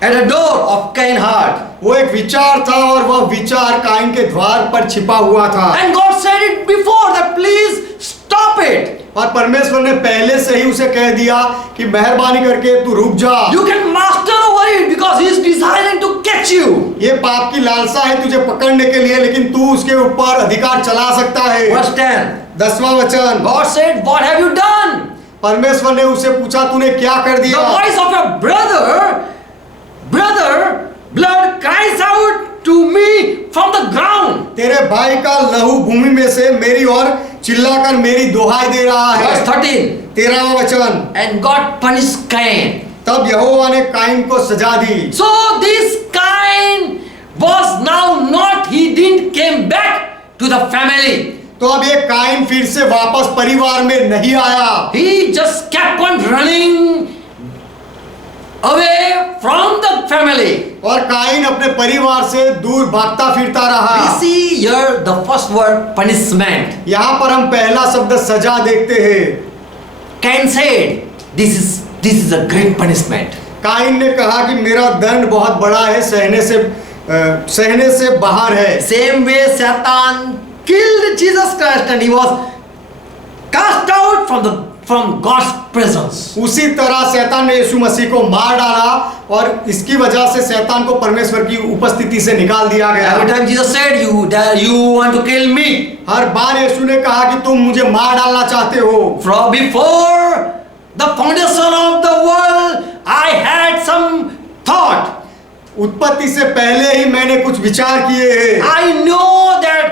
at the door of Cain's heart. वो एक विचार था और वह विचार काइन के द्वार पर छिपा हुआ था। And God said it before that please stop it. और परमेश्वर ने पहले से ही उसे कह दिया कि मेहरबानी करके तू रुक जा। You can master over it because he is desiring to catch you. ये पाप की लालसा है तुझे पकड़ने के लिए, लेकिन तू उसके ऊपर अधिकार चला सकता है। Verse 10. 10वां वचन, God said, what have you done? परमेश्वर ने उसे पूछा तूने क्या कर The दिया? voice of your brother blood cries out to me from the ground. तेरे भाई का लहू भूमि में से मेरी ओर चिल्लाकर मेरी दोहाई दे रहा है। Verse 13. 13वां वचन, And God punished Cain. तब यहोवा ने काइन को सजा दी। So this Cain was now not, he didn't came back to the family. तो अब ये काइन फिर से वापस परिवार में नहीं आया। He just kept on running away from the family. और काइन अपने परिवार से दूर भागता फिरता We रहा। see here the first word punishment. यहाँ पर हम पहला शब्द सजा देखते हैं। Cain said, this is a great punishment. Cain ने कहा कि मेरा दंड बहुत बड़ा है, सहने से बाहर है। Same way Satan killed Jesus Christ and he was cast out from God's presence. उसी तरह शैतान ने यीशु मसीह को मार डाला और इसकी वजह से शैतान को परमेश्वर की उपस्थिति से निकाल दिया Every गया। time Jesus said, you want to kill me. हर बार यीशु ने कहा कि तुम मुझे मार डालना चाहते हो। From before the foundation of the world, I had some thought. उत्पत्ति से पहले ही मैंने कुछ विचार किए हैं। I know that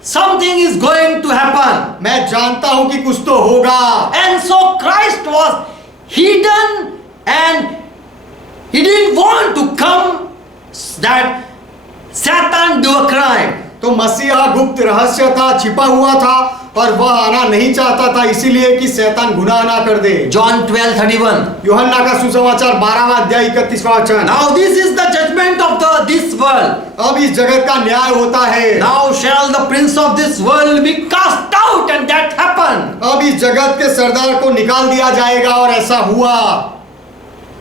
something is going to happen. मैं जानता हूं कि कुछ तो होगा। And so Christ was hidden and he didn't want to come that Satan do a crime. तो मसीहा गुप्त रहस्य था, छिपा हुआ था और वह आना नहीं चाहता था, इसीलिए कि शैतान गुनाह ना कर दे। John 12:31. यूहन्ना का सुसमाचार 12वां अध्याय 31वां वचन। Now this is the judgment of this world. अब इस जगत का न्याय होता है। Now shall the prince of this world be cast out, and that happened. अब इस जगत के सरदार को निकाल दिया जाएगा और ऐसा हुआ।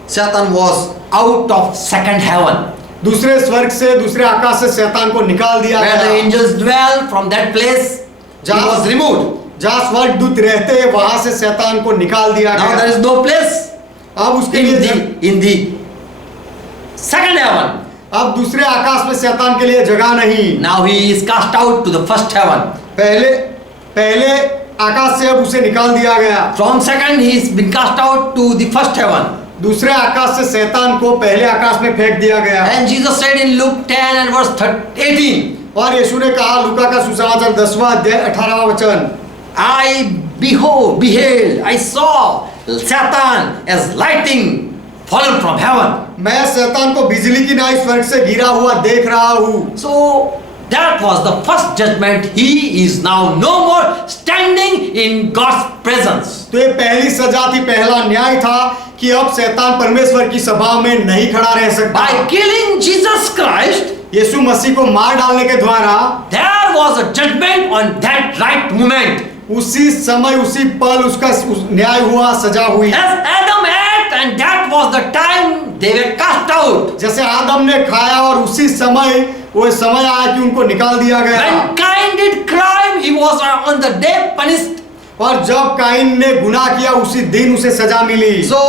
Satan was out of second heaven. दूसरे स्वर्ग से, दूसरे आकाश से शैतान को निकाल दिया Where the गया। angels dwell, from that place he was removed. जहाँ स्वर्गदूत रहते हैं वहां से शैतान को निकाल दिया Now there गया। is no place अब उसके लिए in the second heaven. अब दूसरे आकाश में शैतान के लिए जगह नहीं। Now he is cast out to the first heaven. पहले आकाश से अब उसे निकाल दिया गया। From second he is been cast out to the first heaven. दूसरे आकाश से शैतान को पहले आकाश में फेंक दिया गया। And Jesus said in Luke 10 and verse 18. और यीशु ने कहा लूका का सुसमाचार 10वां अध्याय 18वां वचन, I saw Satan as lightning fallen from heaven. मैं शैतान को बिजली की नाई स्वर्ग से गिरा हुआ देख रहा हूँ। So that was the first judgment. He is now no more standing in God's presence. तो ये पहली सजा थी, पहला न्याय था कि अब शैतान परमेश्वर की सभा में नहीं खड़ा रह सकता। By killing Jesus Christ, यीशु मसीह को मार डालने के द्वारा there was a judgment on that right moment. उसी समय उसी पल उसका न्याय हुआ, सजा हुई। As Adam ate, and that was the time they were cast out. जैसे आदम ने खाया और उसी समय वो समय आया कि उनको निकाल दिया गया। When Cain did crime, he was on the day punished. और जब काइन ने गुनाह किया उसी दिन उसे सजा मिली। So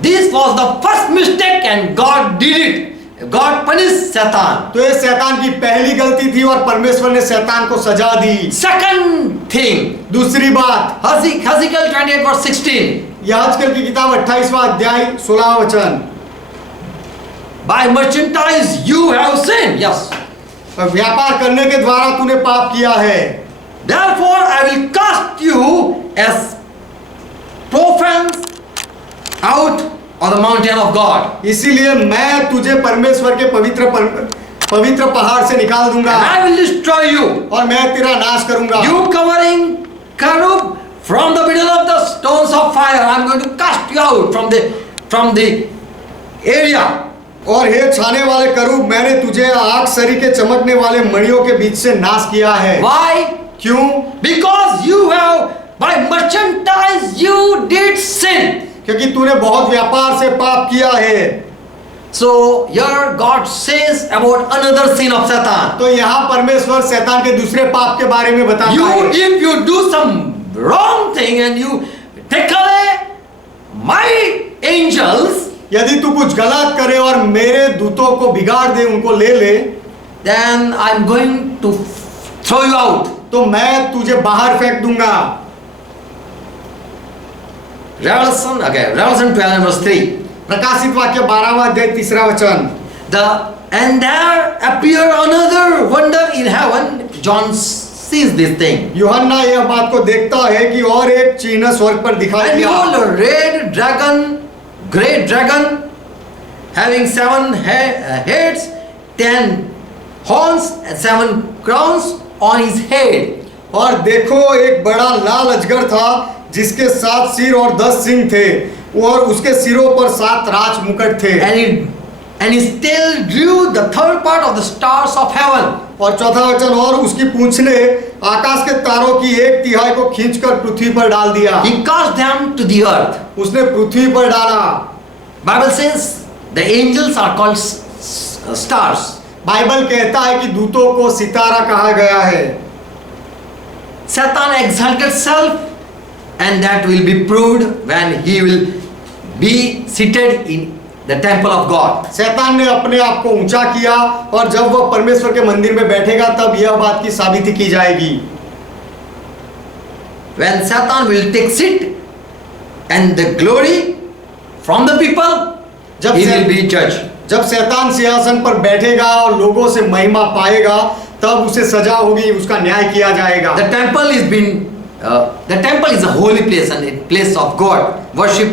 this was the first mistake, and God did it. God punished Satan. तो ये शैतान की पहली गलती थी और परमेश्वर ने शैतान को सजा दी। Second thing, दूसरी बात, Hezekiel 28 verse 16. यहेजकेल की किताब 28वां अध्याय 16वां वचन, By merchandise you have sinned. Yes. व्यापार करने के द्वारा तूने पाप किया है। Therefore I will cast you as profanes out on the mountain of God. इसीलिए मैं तुझे परमेश्वर के पवित्र पहाड़ से निकाल And दूंगा I will destroy you. और मैं तेरा नाश करूंगा। You covering cherub from the middle of the stones of fire. I am going to cast you out from the area. और हे छाने वाले करूब, मैंने तुझे आग सरी के चमकने वाले मणियों के बीच से नाश किया है। Why? क्यों? Because you have by merchandise you did sin. क्योंकि तूने बहुत व्यापार से पाप किया है। So here God says about another sin of Satan. तो यहाँ परमेश्वर शैतान के दूसरे पाप के बारे में बताता है। If you do some wrong thing and you take away my angels, यदि तू कुछ गलत करे और मेरे दूतों को बिगाड़ दे, उनको ले ले, then I am going to throw you out. तो मैं तुझे बाहर फेंक दूंगा। Revelation 12 and verse 3. प्रकाशित वाक्य 12वां अध्याय 3रा वचन, And there appeared another wonder in heaven. John sees this thing. यूहन्ना यह बात को देखता है कि और एक चिन्ह स्वर्ग पर दिखाई And दिया। behold, a red dragon, great dragon, having 7 heads, 10 horns, and 7 crowns on his head. और देखो एक बड़ा लाल अजगर था जिसके 7 सिर और 10 सींग थे, और उसके सिरों पर 7 राज मुकुट थे। and his tail drew the third part of the stars of heaven. और चौथा वचन, और उसकी पूंछ ने आकाश के तारों की 1/3 को खींचकर पृथ्वी पर डाल दिया। He cast them to the earth. उसने पृथ्वी पर डाला। Bible says the angels are called stars. Bible कहता है कि दूतों को सितारा कहा गया है। Satan exalted self, and that will be proved when he will be seated in the temple of God. शैतान ने अपने आप को ऊंचा किया, और जब वह परमेश्वर के मंदिर में बैठेगा तब यह बात की साबिती की जाएगी। When Satan will take seat and the glory from the people, he will be judged. जब शैतान सिंहासन पर बैठेगा और लोगों से महिमा पाएगा, तब उसे सजा होगी, उसका न्याय किया जाएगा। The temple is a holy place and a place of God. Worship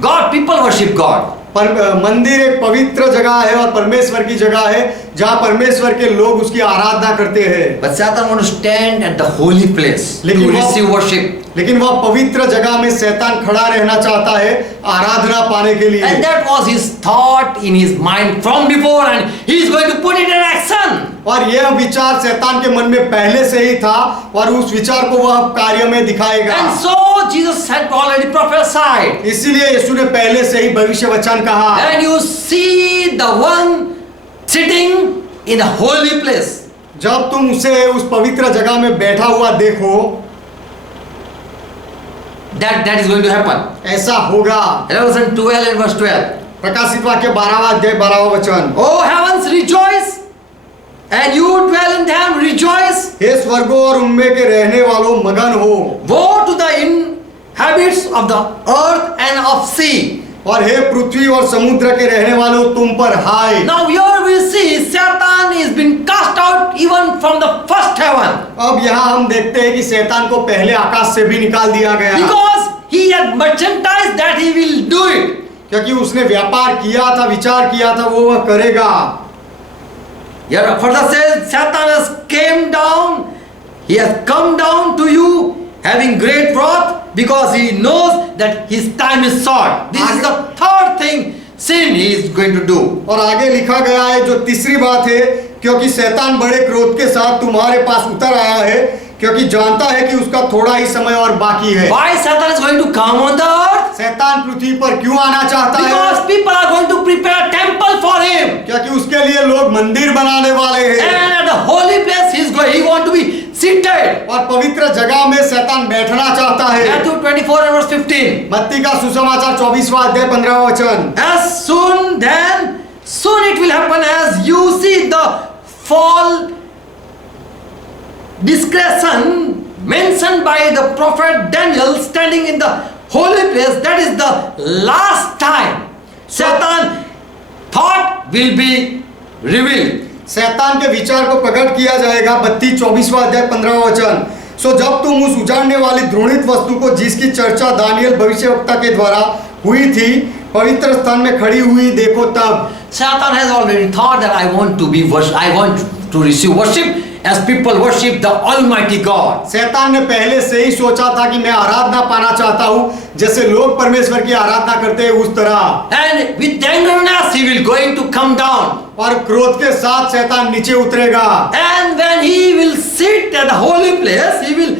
God, people worship God. पर मंदिर एक पवित्र जगह है और परमेश्वर की जगह है, जहाँ परमेश्वर के लोग उसकी आराधना करते हैं। But Satan wants to stand at the holy place to receive worship. लेकिन वह पवित्र जगह में शैतान खड़ा रहना चाहता है आराधना पाने के लिए। And that was his thought in his mind from before, and he is going to put it in action. और यह विचार शैतान के मन में पहले से ही था, और उस विचार को वह कार्य में दिखाएगा। And so Jesus had already prophesied. इसीलिए यीशु ने पहले से ही भविष्य वचन कहा। And you see the one sitting in a holy place. जब तुम उसे उस पवित्र जगह में बैठा हुआ देखो, that is going to happen. ऐसा होगा। Revelation 12 and verse 12. प्रकाशित वाक्य 12वां अध्याय 12वां वचन। Oh heavens, rejoice, and you dwell in them, rejoice. हे स्वर्गों और उनमें के रहने वालों मगन हो। Woe to the inhabitants of the earth and of sea. और हे पृथ्वी और समुद्र के रहने वालों तुम पर हाय। Now here we see Satan is been cast out even from the first heaven. अब यहाँ हम देखते हैं कि शैतान को पहले आकाश से भी निकाल दिया गया, Because he had merchandised that he will do it. क्योंकि उसने व्यापार किया था, विचार किया था, वो वह करेगा। Here further says Satan has came down, he has come down to you having great wrath, because he knows that his time is short. This is the third thing sin he is going to do. और आगे लिखा गया है जो तीसरी बात है, क्योंकि शैतान बड़े क्रोध के साथ तुम्हारे पास उतर आया है, क्योंकि जानता है कि उसका थोड़ा ही समय और बाकी है। Why Satan is going to come on the earth? शैतान पृथ्वी पर क्यों आना चाहता है? Because people are going to prepare a temple for him. क्योंकि उसके लिए लोग मंदिर बनाने वाले हैं। And at the holy place he want to be seated. और पवित्र जगह में शैतान बैठना चाहता है। Matthew 24 and verse 15. मत्ती का सुसमाचार 24वां अध्याय 15वां वचन। As soon it will happen as you see the fall discretion mentioned by the prophet Daniel standing in the holy place. That is the last time Satan thought will be revealed. शैतान के विचार को प्रकट किया जाएगा। मत्ती 24वां अध्याय 15वां वचन। सो जब तुम उस उजाड़ने वाली घृणित वस्तु को, जिसकी चर्चा दानियल भविष्यवक्ता के द्वारा हुई थी, पवित्र स्थान में खड़ी हुई देखो, तब Satan has already thought that I want to receive worship as people worship the Almighty God. शैतान ने पहले से ही सोचा था कि मैं आराधना पाना चाहता हूँ, जैसे लोग परमेश्वर की आराधना करते हैं उस तरह। And with anger he will going to come down. और क्रोध के साथ शैतान नीचे उतरेगा। And when he will sit at the holy place, he will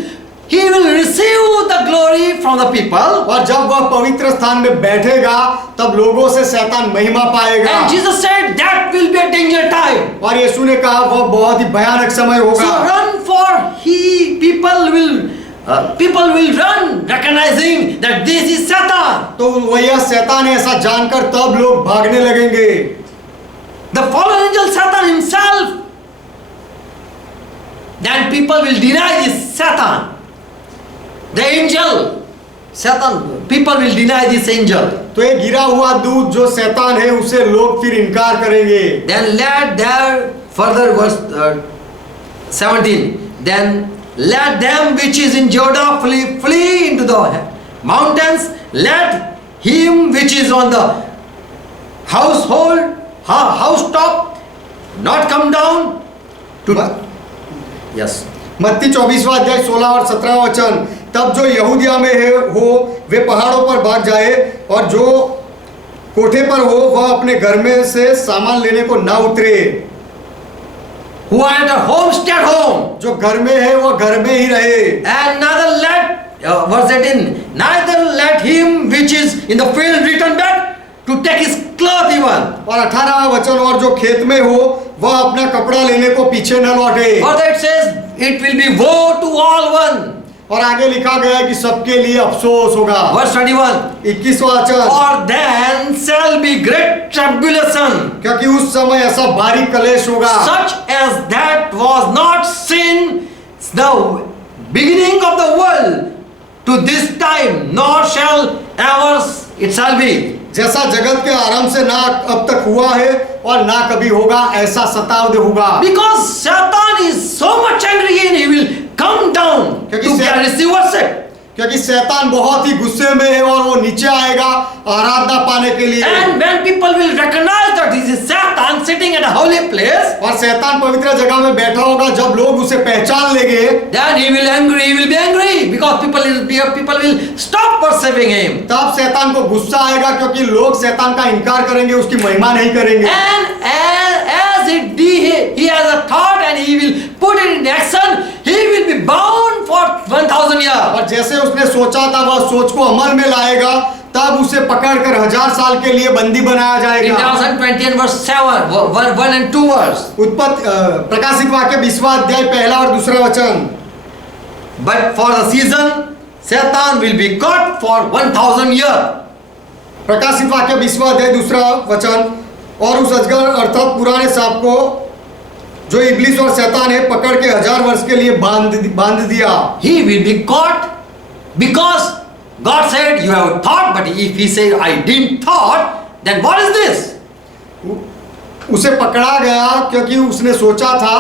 receive the glory from the people. और जब वह पवित्र स्थान में बैठेगा, तब लोगों से शैतान महिमा पाएगा। And Jesus said that will be a danger time. और यीशु ने कहा वह बहुत ही भयानक समय So होगा। run for people will run recognizing that this is Satan. तो वह शैतान है ऐसा जानकर तब लोग भागने लगेंगे। The fallen angel Satan himself. Then people will deny this Satan. The angel, Satan, people will deny this angel. तो ये गिरा हुआ दूत जो शैतान है, उसे लोग फिर इनकार करेंगे। Then let there further verse 17. Then let them which is in Judah flee into the mountains. Let him which is on the housetop not come down to. Yes. मत्ती 24वां अध्याय 16 और 17 वचन, तब जो यहूदिया में हो वे पहाड़ों पर भाग जाए, और जो कोठे पर हो वह अपने घर में से सामान लेने को ना उतरे। Who are at home, stay at home. जो घर में है वह घर में ही रहे। And neither let, verse 18, neither let him which is in the field return back to take his cloth even. और 18वां वचन, और जो खेत में हो वह अपना कपड़ा लेने को पीछे न लौटे। Further it says, it will be woe to all one. और आगे लिखा गया है कि सबके लिए अफसोस होगा। Verse 21, 21वां वचन, for then shall be great tribulation, क्योंकि उस समय ऐसा भारी कलेश होगा such as that was not seen the beginning of the world to this time, nor shall ever it shall be. जैसा जगत के आरंभ से ना अब तक हुआ है और ना कभी होगा, ऐसा सतावद होगा। Because Satan is so much angry and he will come down क्योंकि to get receive worship. क्योंकि शैतान बहुत ही गुस्से में है और वो नीचे आएगा आराधना पाने के लिए। And when people will recognize that this is Satan sitting at a holy place, और शैतान पवित्र जगह में बैठा होगा, जब लोग उसे पहचान लेंगे then he will be angry because people will stop worshiping him. तब शैतान को गुस्सा आएगा, क्योंकि लोग शैतान का इनकार करेंगे, उसकी महिमा नहीं करेंगे। And as he has a thought and he will put it in action, he will be bound for 1000 years. और जैसे उसने सोचा था वह सोच को अमल में लाएगा, तब उसे पकड़कर 1000 साल के लिए बंदी बनाया In जाएगा। Revelation 20 and verse 7, 1 and 2 verse. प्रकाशित वाक्य 20वां अध्याय 1 और 2 वचन, But for the season, Satan will be caught for 1000 years. प्रकाशित वाक्य 20वां अध्याय 2 वचन, और उस अजगर अर्थात पुराने सांप को जो इब्लिस और शैतान है पकड़ के 1000 वर्ष के लिए बांध दिया। He will be caught because God said you have thought, but if he said I didn't thought, then what is this? उसे पकड़ा गया क्योंकि उसने सोचा था,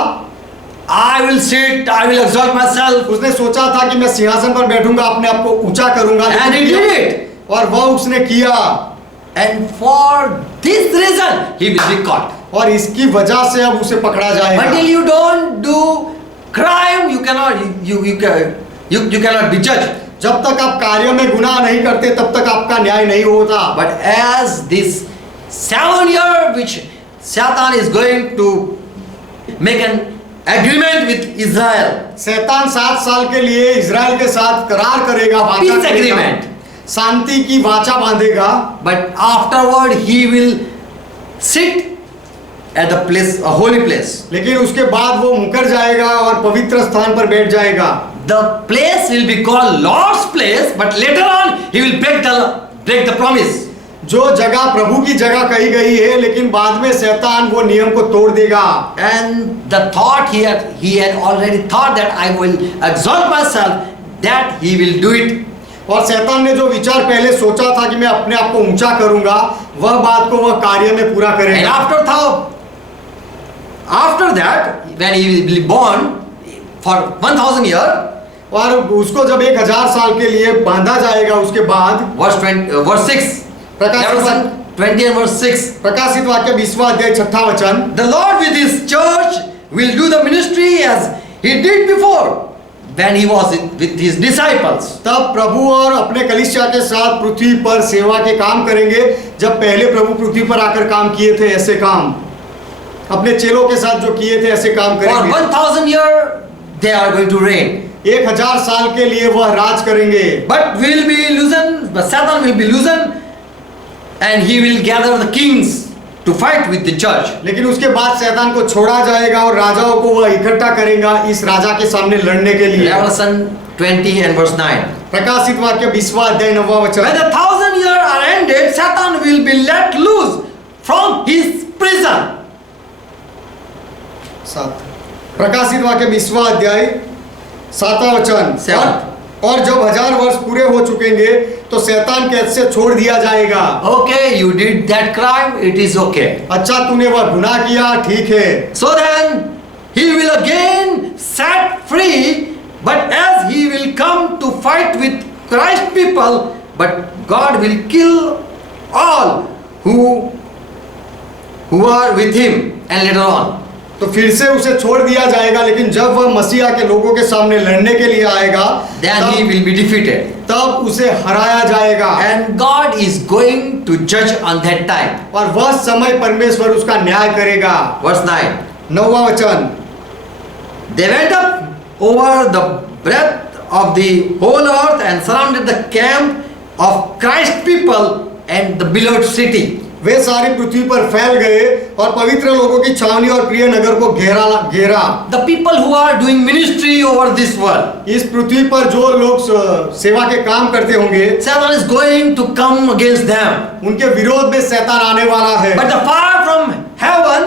I will sit, I will exalt myself. उसने सोचा था कि मैं सिंहासन पर बैठूंगा, अपने आप को ऊंचा करूंगा, And he did it. और वह उसने किया, And for this reason he will be caught. और इसकी वजह से अब उसे पकड़ा जाएगा। Until you don't do crime, you cannot be judged. जब तक आप कार्य में गुनाह नहीं करते तब तक आपका न्याय नहीं होता। But as this 7 year which Satan is going to make an agreement with Israel, शैतान 7 साल के लिए इजराइल के साथ करार करेगा, वाचा peace करेगा, agreement. शांति की वाचा बांधेगा, But afterward he will sit at the place, a holy place. लेकिन उसके बाद वो मुकर जाएगा और पवित्र स्थान पर बैठ जाएगा। The place will be called Lord's place, but later on he will break the promise. जो जगह प्रभु की जगह कही गई है, लेकिन बाद में शैतान वो नियम को तोड़ देगा। And the thought he had already thought that I will exalt myself, that he will do it. और शैतान ने जो विचार पहले सोचा था कि मैं अपने आप को ऊंचा करूंगा, वह बात को वह कार्य में पूरा And करेगा। after that, when he will be born for 1000 years, और उसको जब 1000 साल के लिए बांधा जाएगा, उसके बाद verse 6, Revelation 20 and verse 6, प्रकाशित वाक्य 20वां अध्याय 6 वचन, the Lord with his church will do the ministry as he did before when he was with his disciples. तब प्रभु और अपने कलीसिया के साथ पृथ्वी पर सेवा के काम करेंगे, जब पहले प्रभु पृथ्वी पर आकर काम किए थे, ऐसे काम अपने चेलों के साथ जो किए थे, ऐसे काम For करेंगे। 1000 years they are going to reign. 1000 साल के लिए वह राज करेंगे। But will be loosened, but Satan will be loosened, and he will gather the kings to fight with the church. लेकिन उसके बाद शैतान को छोड़ा जाएगा और राजाओं को वह इकट्ठा करेगा इस राजा के सामने लड़ने के लिए। Revelation 20 and verse 9. प्रकाशित वाक्य 20वां अध्याय 9वां When वचन, the 1000 years are ended, Satan will be let loose from his prison. प्रकाशित वाक्य 20वां अध्याय 7वां वचन, 7. और जब 1000 वर्ष पूरे हो चुकेंगे तो शैतान कैद से छोड़ दिया जाएगा। Okay, you did that crime, it is okay. अच्छा, तूने वह गुनाह किया, ठीक है। So then he will again set free, but as he will come to fight with Christ people, but God will kill all who are with him. And later on, तो फिर से उसे छोड़ दिया जाएगा। लेकिन जब वह मसीहा के लोगों के सामने लड़ने के लिए आएगा, then he will be defeated. तब उसे हराया जाएगा। And God is going to judge on that time. और वह समय परमेश्वर उसका न्याय करेगा। Verse 9. 9वां वचन, They went up over the breadth of the whole earth and surrounded the camp of Christ people and the beloved city. वे सारी पृथ्वी पर फैल गए और पवित्र लोगों की छावनी और प्रिय नगर को घेरा। The people who are doing ministry over this world. इस पृथ्वी पर जो लोग सेवा के काम करते होंगे, Satan is going to come against them. उनके विरोध में शैतान आने वाला है। But the fire from heaven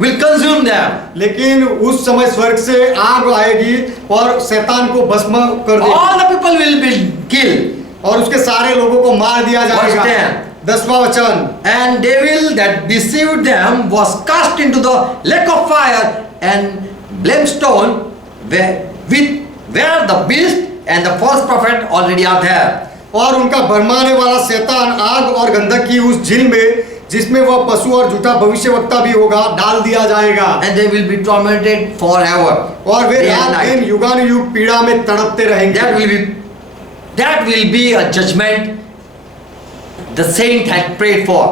will consume them. लेकिन उस समय स्वर्ग से आग आएगी और शैतान को भस्म कर देगी। All the people will be killed. और उसके सारे लोगों को मार दिया जाएगा। Verse 10. 10वां वचन, And devil that deceived them was cast into the lake of fire and brimstone, where the beast and the false prophet already are there. और उनका भरमाने वाला शैतान आग और गंधक की उस झील में, जिसमें वह पशु और झूठा भविष्यवक्ता भी होगा, डाल दिया जाएगा। And they will be tormented forever. और वे Day and रात night. दिन युगानुयुग पीड़ा में तड़पते रहेंगे। That will be a judgment the saint had prayed for.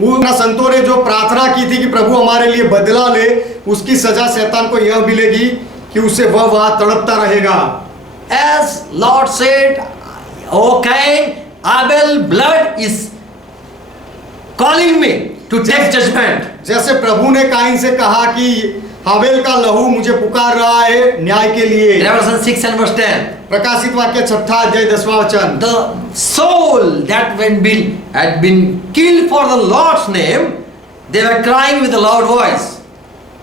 उन संतों ने जो प्रार्थना की थी कि प्रभु हमारे लिए बदला ले, उसकी सजा शैतान को यह मिलेगी कि उसे वह वहां तड़पता रहेगा। As Lord said, O Cain, Abel blood is calling me to take judgment. जैसे प्रभु ने काइन से कहा कि हाबेल का लहू मुझे पुकार रहा है न्याय के लिए। Revelation 6 and verse 10. प्रकाशित वाक्य 6 अध्याय 10वां वचन, The soul that had been killed for the Lord's name, they were crying with a loud voice.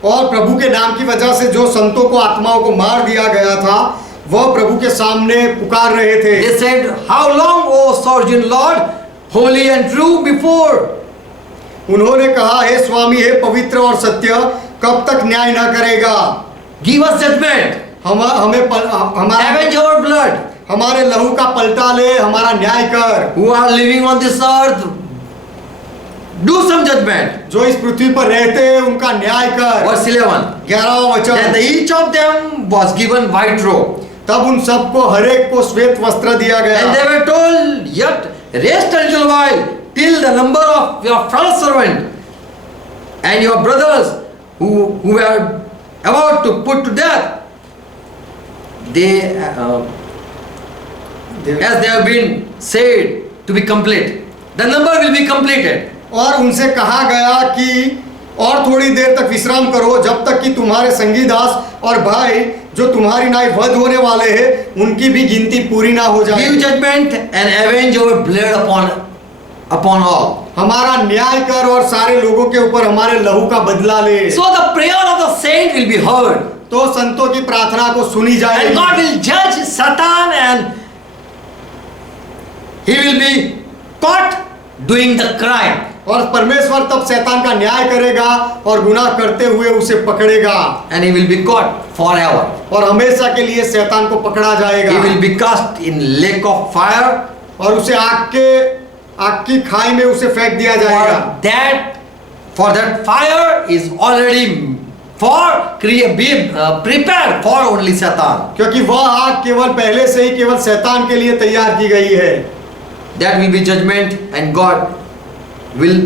और प्रभु के नाम की वजह से जो संतों को, आत्माओं को मार दिया गया था, वह प्रभु के सामने पुकार रहे थे। They said, How long, O sovereign Lord, holy and true before? उन्होंने कहा, हे स्वामी, हे पवित्र और सत्य, कब तक न्याय न करेगा? Give us judgment. Avenge our blood. हमारे लहू का पलटा ले, हमारा न्याय कर। Who are living on this earth, do some judgment. जो इस पृथ्वी पर रहते हैं उनका न्याय कर। Verse 11. 11वां वचन, Then each of them was given white robe. तब उन सबको हरेक को श्वेत वस्त्र दिया गया। And they were told, Yet rest a little while till the number of your fellow servant and your brothers who were about to put to death, as they have been said to be complete. The number will be completed. और उनसे कहा गया कि और थोड़ी देर तक विश्राम करो, जब तक कि तुम्हारे संगी दास और भाई जो तुम्हारी नाई वध होने वाले हैं, उनकी भी गिनती पूरी ना हो जाए। Give judgment and avenge our blood upon all. हमारा न्याय कर और सारे लोगों के ऊपर हमारे लहू का बदला ले। So the prayer of the saint will be heard. तो संतों की प्रार्थना को सुनी And जाएगी। God will judge Satan and he will be caught doing the crime. और परमेश्वर तब शैतान का न्याय करेगा और गुनाह करते हुए उसे पकड़ेगा। And he will be caught forever. और हमेशा के लिए शैतान को पकड़ा जाएगा। He will be cast in lake of fire. और उसे आग की खाई में उसे फेंक दिया जाएगा। For that fire is already prepared for only Satan. क्योंकि वह आग केवल पहले से ही केवल शैतान के लिए तैयार की गई है। That will be judgment, and God will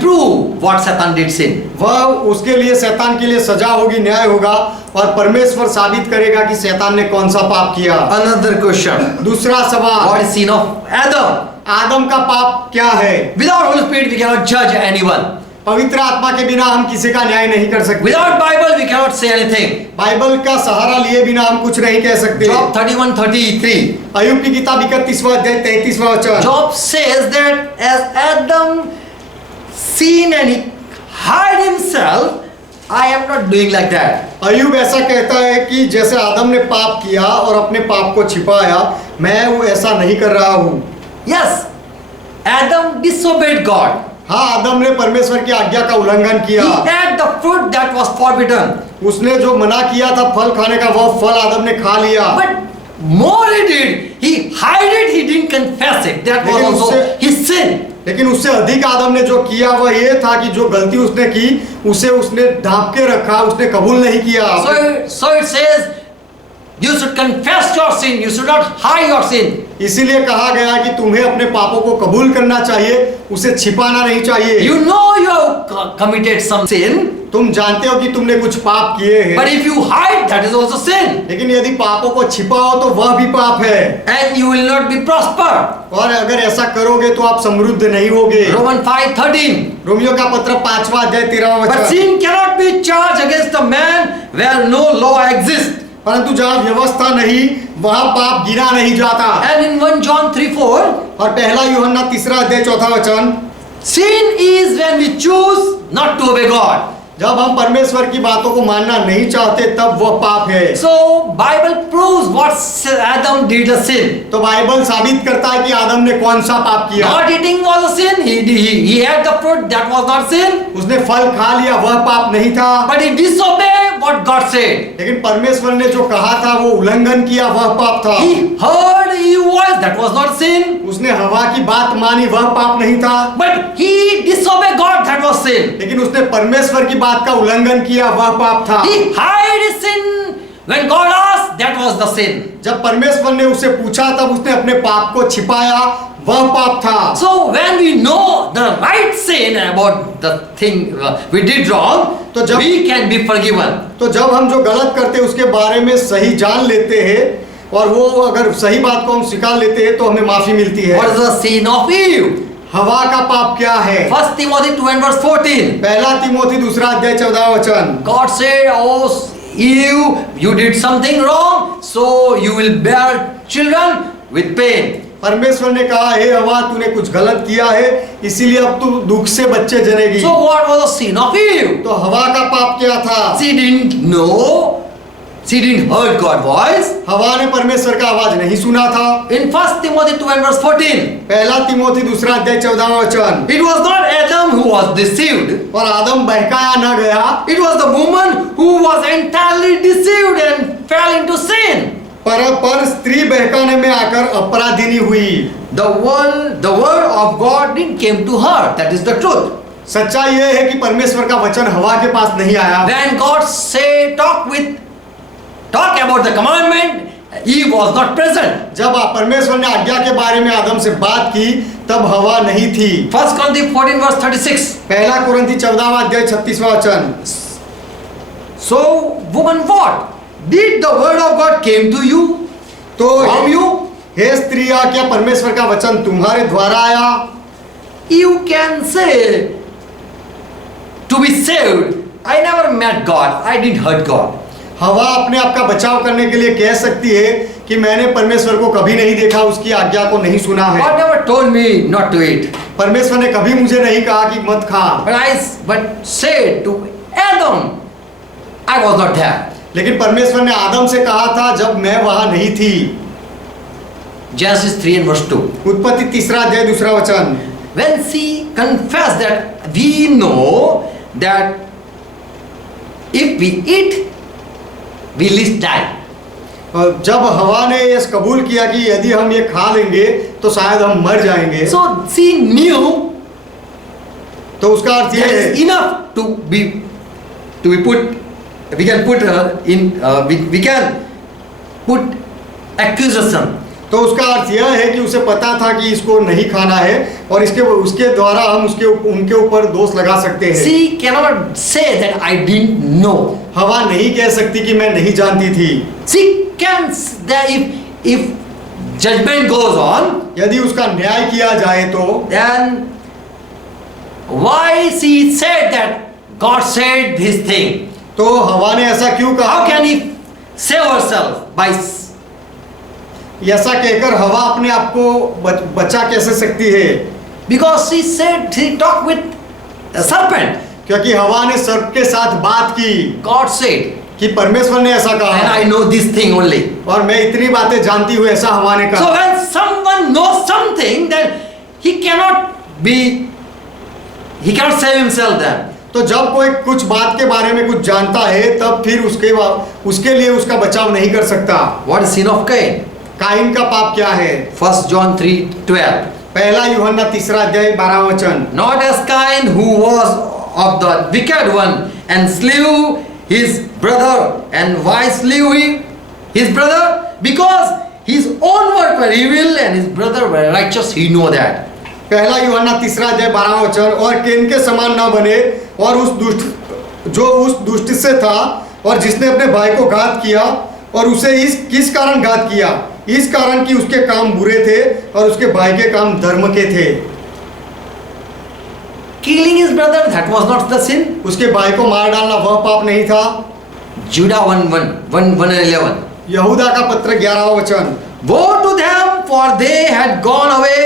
prove what Satan did sin. वह उसके लिए, शैतान के लिए सजा होगी, न्याय होगा, और परमेश्वर साबित करेगा कि शैतान ने कौन सा पाप किया। Another question. दूसरा सवाल, What is sin of Adam? आदम का पाप क्या है? Without Holy Spirit we cannot judge anyone. पवित्र आत्मा के बिना हम किसी का न्याय नहीं कर सकते। Without Bible we cannot say anything. Bible का सहारा लिए बिना हम कुछ नहीं कह सकते। Job 31:33. अय्यूब की किताब 31वां अध्याय 33वां वचन। Job says that as Adam sinned and he hid himself, I am not doing like that. अय्यूब ऐसा कहता है कि जैसे आदम ने पाप किया और अपने पाप को छिपाया, मैं वो ऐसा नहीं कर रहा हूँ। Yes, Adam disobeyed God. हाँ, आदम ने परमेश्वर की आज्ञा का उल्लंघन किया। He ate the fruit that was forbidden. उसने जो मना किया था फल खाने का, वह फल आदम ने खा लिया। But more he did, he hid it, he didn't confess it. That was लेकिन also his sin. लेकिन उससे अधिक आदम ने जो किया वह ये था कि जो गलती उसने की उसे उसने ढांप के रखा, उसने कबूल नहीं किया। So it says, you should confess your sin. You should not hide your sin. इसीलिए कहा गया कि तुम्हें अपने पापों को कबूल करना चाहिए, उसे छिपाना नहीं चाहिए। You know you have committed some sin, तुम जानते हो कि तुमने कुछ पाप किए हैं, but if you hide, that is also sin, लेकिन यदि पापों को छिपाओ तो वह भी पाप है, and you will not be prospered. और अगर ऐसा करोगे तो आप समृद्ध नहीं होगे। Romans 5:13. रोमियो का पत्र 5वां अध्याय 13वां But वचन। sin cannot be charged against a man where no law exists. परंतु जहाँ व्यवस्था नहीं वहाँ पाप गिना नहीं जाता। And in 1 John 3:4, और पहला यूहन्ना 3 अध्याय 4 वचन, sin is when we choose not to obey God. जब हम परमेश्वर की बातों को मानना नहीं चाहते तब वह पाप है। So Bible proves what Adam did a sin. तो बाइबल साबित करता है कि आदम ने कौन सा पाप किया। Not eating was a sin. He had the fruit, that was not sin. उसने फल खा लिया, वह पाप नहीं था। But he disobeyed what God said. लेकिन परमेश्वर ने जो कहा था वो उल्लंघन किया, वह पाप था। He heard Eve's voice, that was not sin. उसने हवा की बात मानी, वह पाप नहीं था। But he disobeyed God, that was sin. लेकिन उसने परमेश्वर की बात का उल्लंघन किया, वह पाप था। He hid his sin when God asked, that was the sin. जब परमेश्वर ने उसे पूछा तब उसने अपने पाप को छिपाया, वह पाप था। So when we know the right sin about the thing we did wrong, तो जब- we can be forgiven. तो जब हम जो गलत करते हैं उसके बारे में सही जान लेते हैं और वो अगर सही बात को हम स्वीकार लेते हैं तो हमें माफी मिलती है। What is the sin of Eve? हवा का पाप क्या है? 1 Timothy 2 and verse 14. पहला तिमोथी 2 अध्याय 14 वचन। God said, "Oh Eve, you did something wrong, so you will bear children with pain." परमेश्वर ने कहा, हे हवा तूने कुछ गलत किया है इसीलिए अब तू दुख से बच्चे जनेगी। So what was the sin of Eve? तो हवा का पाप क्या था? She didn't know. She didn't heard God's voice. हवा ने परमेश्वर का आवाज नहीं सुना था। In 1 Timothy 2 and verse 14, पहला तिमोथी 2 अध्याय 14 वचन। it was not Adam who was deceived. और आदम बहकाया न गया, It was the woman who was entirely deceived and fell into sin. पर स्त्री बहकाने में आकर अपराधिनी हुई। The word of God didn't came to her. That is the truth. सच्चाई यह है कि परमेश्वर का वचन हवा के पास नहीं आया। When God said, talk about the commandment, Eve was not present. जब परमेश्वर ने आज्ञा के बारे में आदम से बात की तब हवा नहीं थी। 1 Corinthians 14 verse 36. पहला कुरिन्थी 14वां अध्याय 36वां वचन। So, woman, what? Did the word of God came to you? तो From you? हे स्त्रिया क्या परमेश्वर का वचन तुम्हारे द्वारा आया? You can say, to be saved, I never met God, I didn't hurt God. हवा अपने आप का बचाव करने के लिए कह सकती है कि मैंने परमेश्वर को कभी नहीं देखा, उसकी आज्ञा को नहीं सुना है। God never told me not to eat. परमेश्वर ने कभी मुझे नहीं कहा कि मत खा। But said to Adam, I was not there. लेकिन परमेश्वर ने आदम से कहा था जब मैं वहां नहीं थी। Genesis 3 and verse 2. उत्पत्ति 3 अध्याय 2 वचन। When she confessed that we know that if we eat, we will die. और जब हवा ने ये कबूल किया कि यदि हम ये खा लेंगे तो शायद हम मर जाएंगे, So she knew तो उसका अर्थ ये that है is enough to be put. We can put in. We can put accusation. तो उसका अर्थ यह है कि उसे पता था कि इसको नहीं खाना है और उसके द्वारा हम उनके ऊपर दोष लगा सकते हैं। She cannot say that I didn't know. हवा नहीं कह सकती कि मैं नहीं जानती थी। She can that if judgment goes on, यदि उसका न्याय किया जाए तो then why she said that God said this thing? तो हवा ने ऐसा क्यों कहा? How can he save herself by? ऐसा कहकर हवा अपने आप को बचा कैसे सकती है? Because she said she talked with a serpent. क्योंकि हवा ने सर्प के साथ बात की God said, कि परमेश्वर ने ऐसा and कहा I know this thing only. और मैं इतनी बातें जानती हूँ, ऐसा हवा ने So कहा। when someone knows something, then he cannot save himself then. तो जब कोई कुछ बात के बारे में कुछ जानता है तब फिर उसके लिए उसका बचाव नहीं कर सकता। What is sin of Cain? Cain का पाप क्या है? 1 John 3:12. पहला यूहन्ना 3:12 Not as Cain, who was of the wicked one and slew his brother. And why slew he his brother? Because his own work were evil and his brother were righteous. He know that. पहला यूहन्ना 3:12 और केन के समान न बने और उस दुष्ट से था और जिसने अपने भाई को घात किया और उसे किस कारण घात किया? इस कारण कि उसके काम बुरे थे और उसके भाई के काम धर्म के थे। Killing his brother, that was not the sin. उसके भाई को मार डालना वह पाप नहीं था। Judah 1:11. यहूदा का पत्र 11 Woe to them, for they had gone away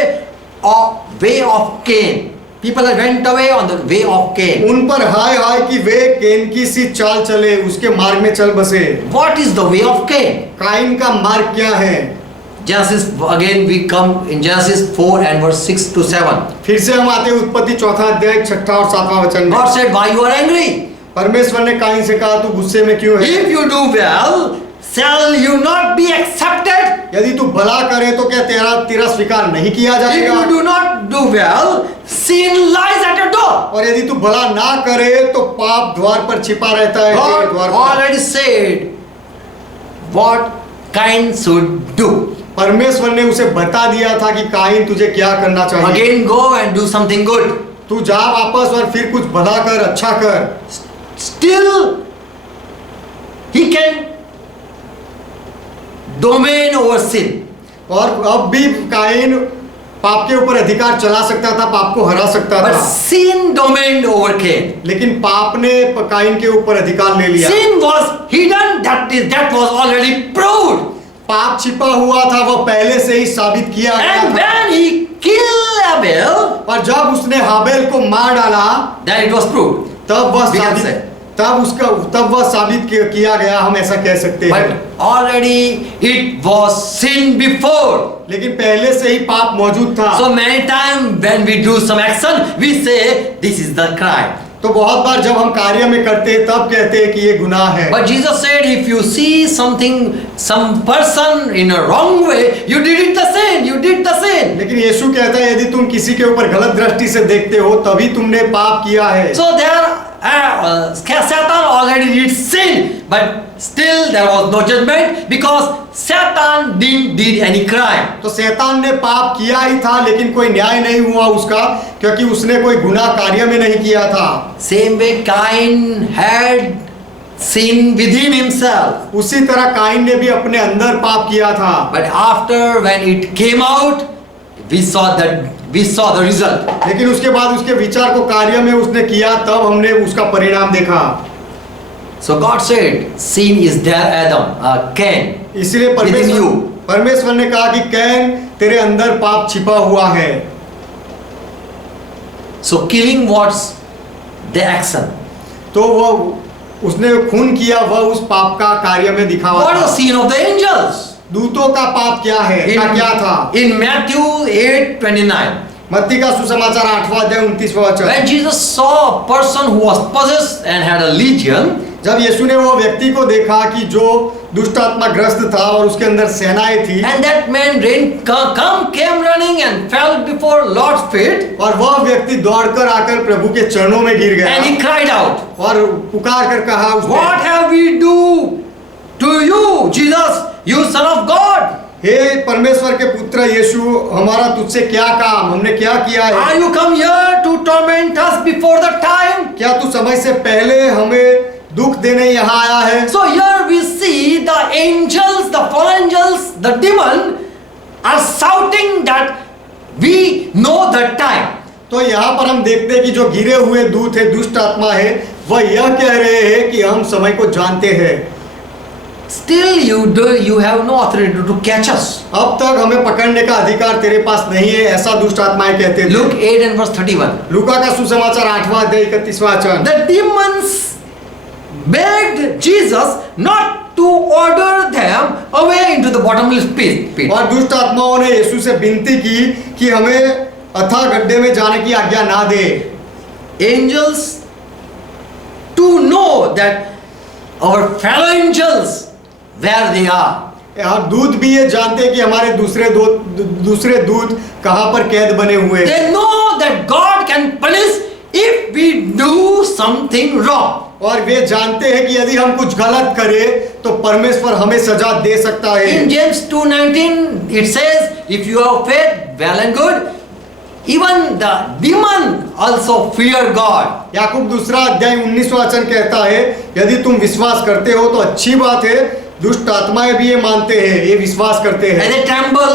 of way of Cain. People had went away on the way of Cain. उन पर हाय हाय कि वे केन की सी चाल चले, उसके मार्ग में चल बसे। What is the way of Cain? Cain का मार्ग क्या है? Genesis, again we come in Genesis 4 and verse 6 to 7. फिर से हम आते हैं उत्पत्ति 4 और 7 में। God said, why you are angry? परमेश्वर ने काइन से कहा तू गुस्से में क्यों है? If you do well, shall you not be accepted? यदि तू भला करे तो क्या तेरा स्वीकार नहीं किया If जाएगा? you do not do well, sin lies at your door. और यदि तू भला ना करे तो पाप द्वार पर छिपा रहता है। तेरे God द्वार पर। already said what Cain should do. परमेश्वर ने उसे बता दिया था कि काइन तुझे क्या करना चाहिए। Again go and do something good. तू जा वापस और फिर कुछ भला कर, अच्छा कर। Still he can domain over sin. और अब भी काइन पाप के ऊपर अधिकार चला सकता था, पाप को हरा सकता But था, sin domained over Cain. लेकिन पाप ने काइन के ऊपर अधिकार ले लिया। Sin was hidden, that was already proved. पाप छिपा हुआ था, वह पहले से ही साबित किया गया And था। when he killed Abel, और जब उसने हाबेल को मार डाला then it was proved. तब वह We can say. साबित तब वह साबित किया गया, हम ऐसा कह सकते हैं। But already it was sin before. लेकिन पहले से ही पाप मौजूद था। So many times when we do some action, we say this is the crime. तो बहुत बार जब हम कार्य में करते हैं तब कहते हैं कि ये गुनाह है। But Jesus said, if you see something, some person in a wrong way, you did it the sin. You did the sin. लेकिन यीशु कहता है यदि तुम किसी के ऊपर गलत दृष्टि से देखते हो तभी तुमने पाप किया है। So there, Satan already did sin, but still there was no judgment because Satan didn't did any crime. तो शैतान ने पाप किया ही था लेकिन कोई न्याय नहीं हुआ उसका, क्योंकि उसने कोई गुनाह कार्य में नहीं किया था। Same way Cain had sin within himself. उसी तरह काइन ने भी अपने अंदर पाप किया था। But after when it came out, we saw the result. लेकिन उसके बाद उसके विचार को कार्य में उसने किया, तब हमने उसका परिणाम देखा। So God said, sin is there, Adam, Cain. इसलिए Within you. परमेश्वर ने कहा कि कैन तेरे अंदर पाप छिपा हुआ है। So killing was the action. तो वह उसने खून किया, वह उस पाप का कार्य में दिखावा What is the था। sin of the angels? दूतों का पाप क्या है? क्या था? In Matthew 8:29. मत्ती का सुसमाचार 8 When Jesus saw a person who was possessed and had a legion, जब यीशु ने वो व्यक्ति को देखा कि जो दुष्ट आत्मा ग्रस्त था और उसके अंदर सेनाएं थी, and that man came running and fell before Lord's feet, और वह व्यक्ति दौड़कर आकर प्रभु के चरणों में गिर गया and he cried out, और पुकार कर कहा उसने, what have we do to you, Jesus, you son of God? हे परमेश्वर के पुत्र यीशु, हमारा तुझसे क्या काम, हमने क्या किया है? Are you come here to torment us before the time? क्या तू समय से पहले हमें दुख देने यहाँ आया है? So here we see the angels, the fallen angels, the demon are shouting that we know the time. तो यहाँ पर हम देखते हैं कि जो गिरे हुए दूत है, दुष्ट आत्मा है, वह यह कह रहे हैं कि हम समय को जानते हैं। Still you have no authority to catch us. अब तक हमें पकड़ने का अधिकार तेरे पास नहीं है, ऐसा दुष्ट आत्माएं कहते थे। Luke 8 and verse 31. लूका का सुसमाचार 8 The demons begged Jesus not to order them away into the bottomless pit. और दुष्ट आत्माओं ने यीशु से विनती की कि हमें अथाह गड्ढे में जाने की आज्ञा ना दे। Angels to know that our fellow angels where they are. यहाँ दूत भी ये जानते हैं कि हमारे दूसरे दूत कहाँ पर कैद बने हुए हैं। They know that God can punish if we do something wrong. और वे जानते हैं कि यदि हम कुछ गलत करें तो परमेश्वर हमें सजा दे सकता है। In James 2:19 it says, if you have faith, well and good, even the demon also fear God. याकूब 2:19 वचन कहता है, यदि तुम विश्वास करते हो तो अच्छी बात है, दुष्ट आत्माएं भी ये मानते हैं, ये विश्वास करते And हैं they tremble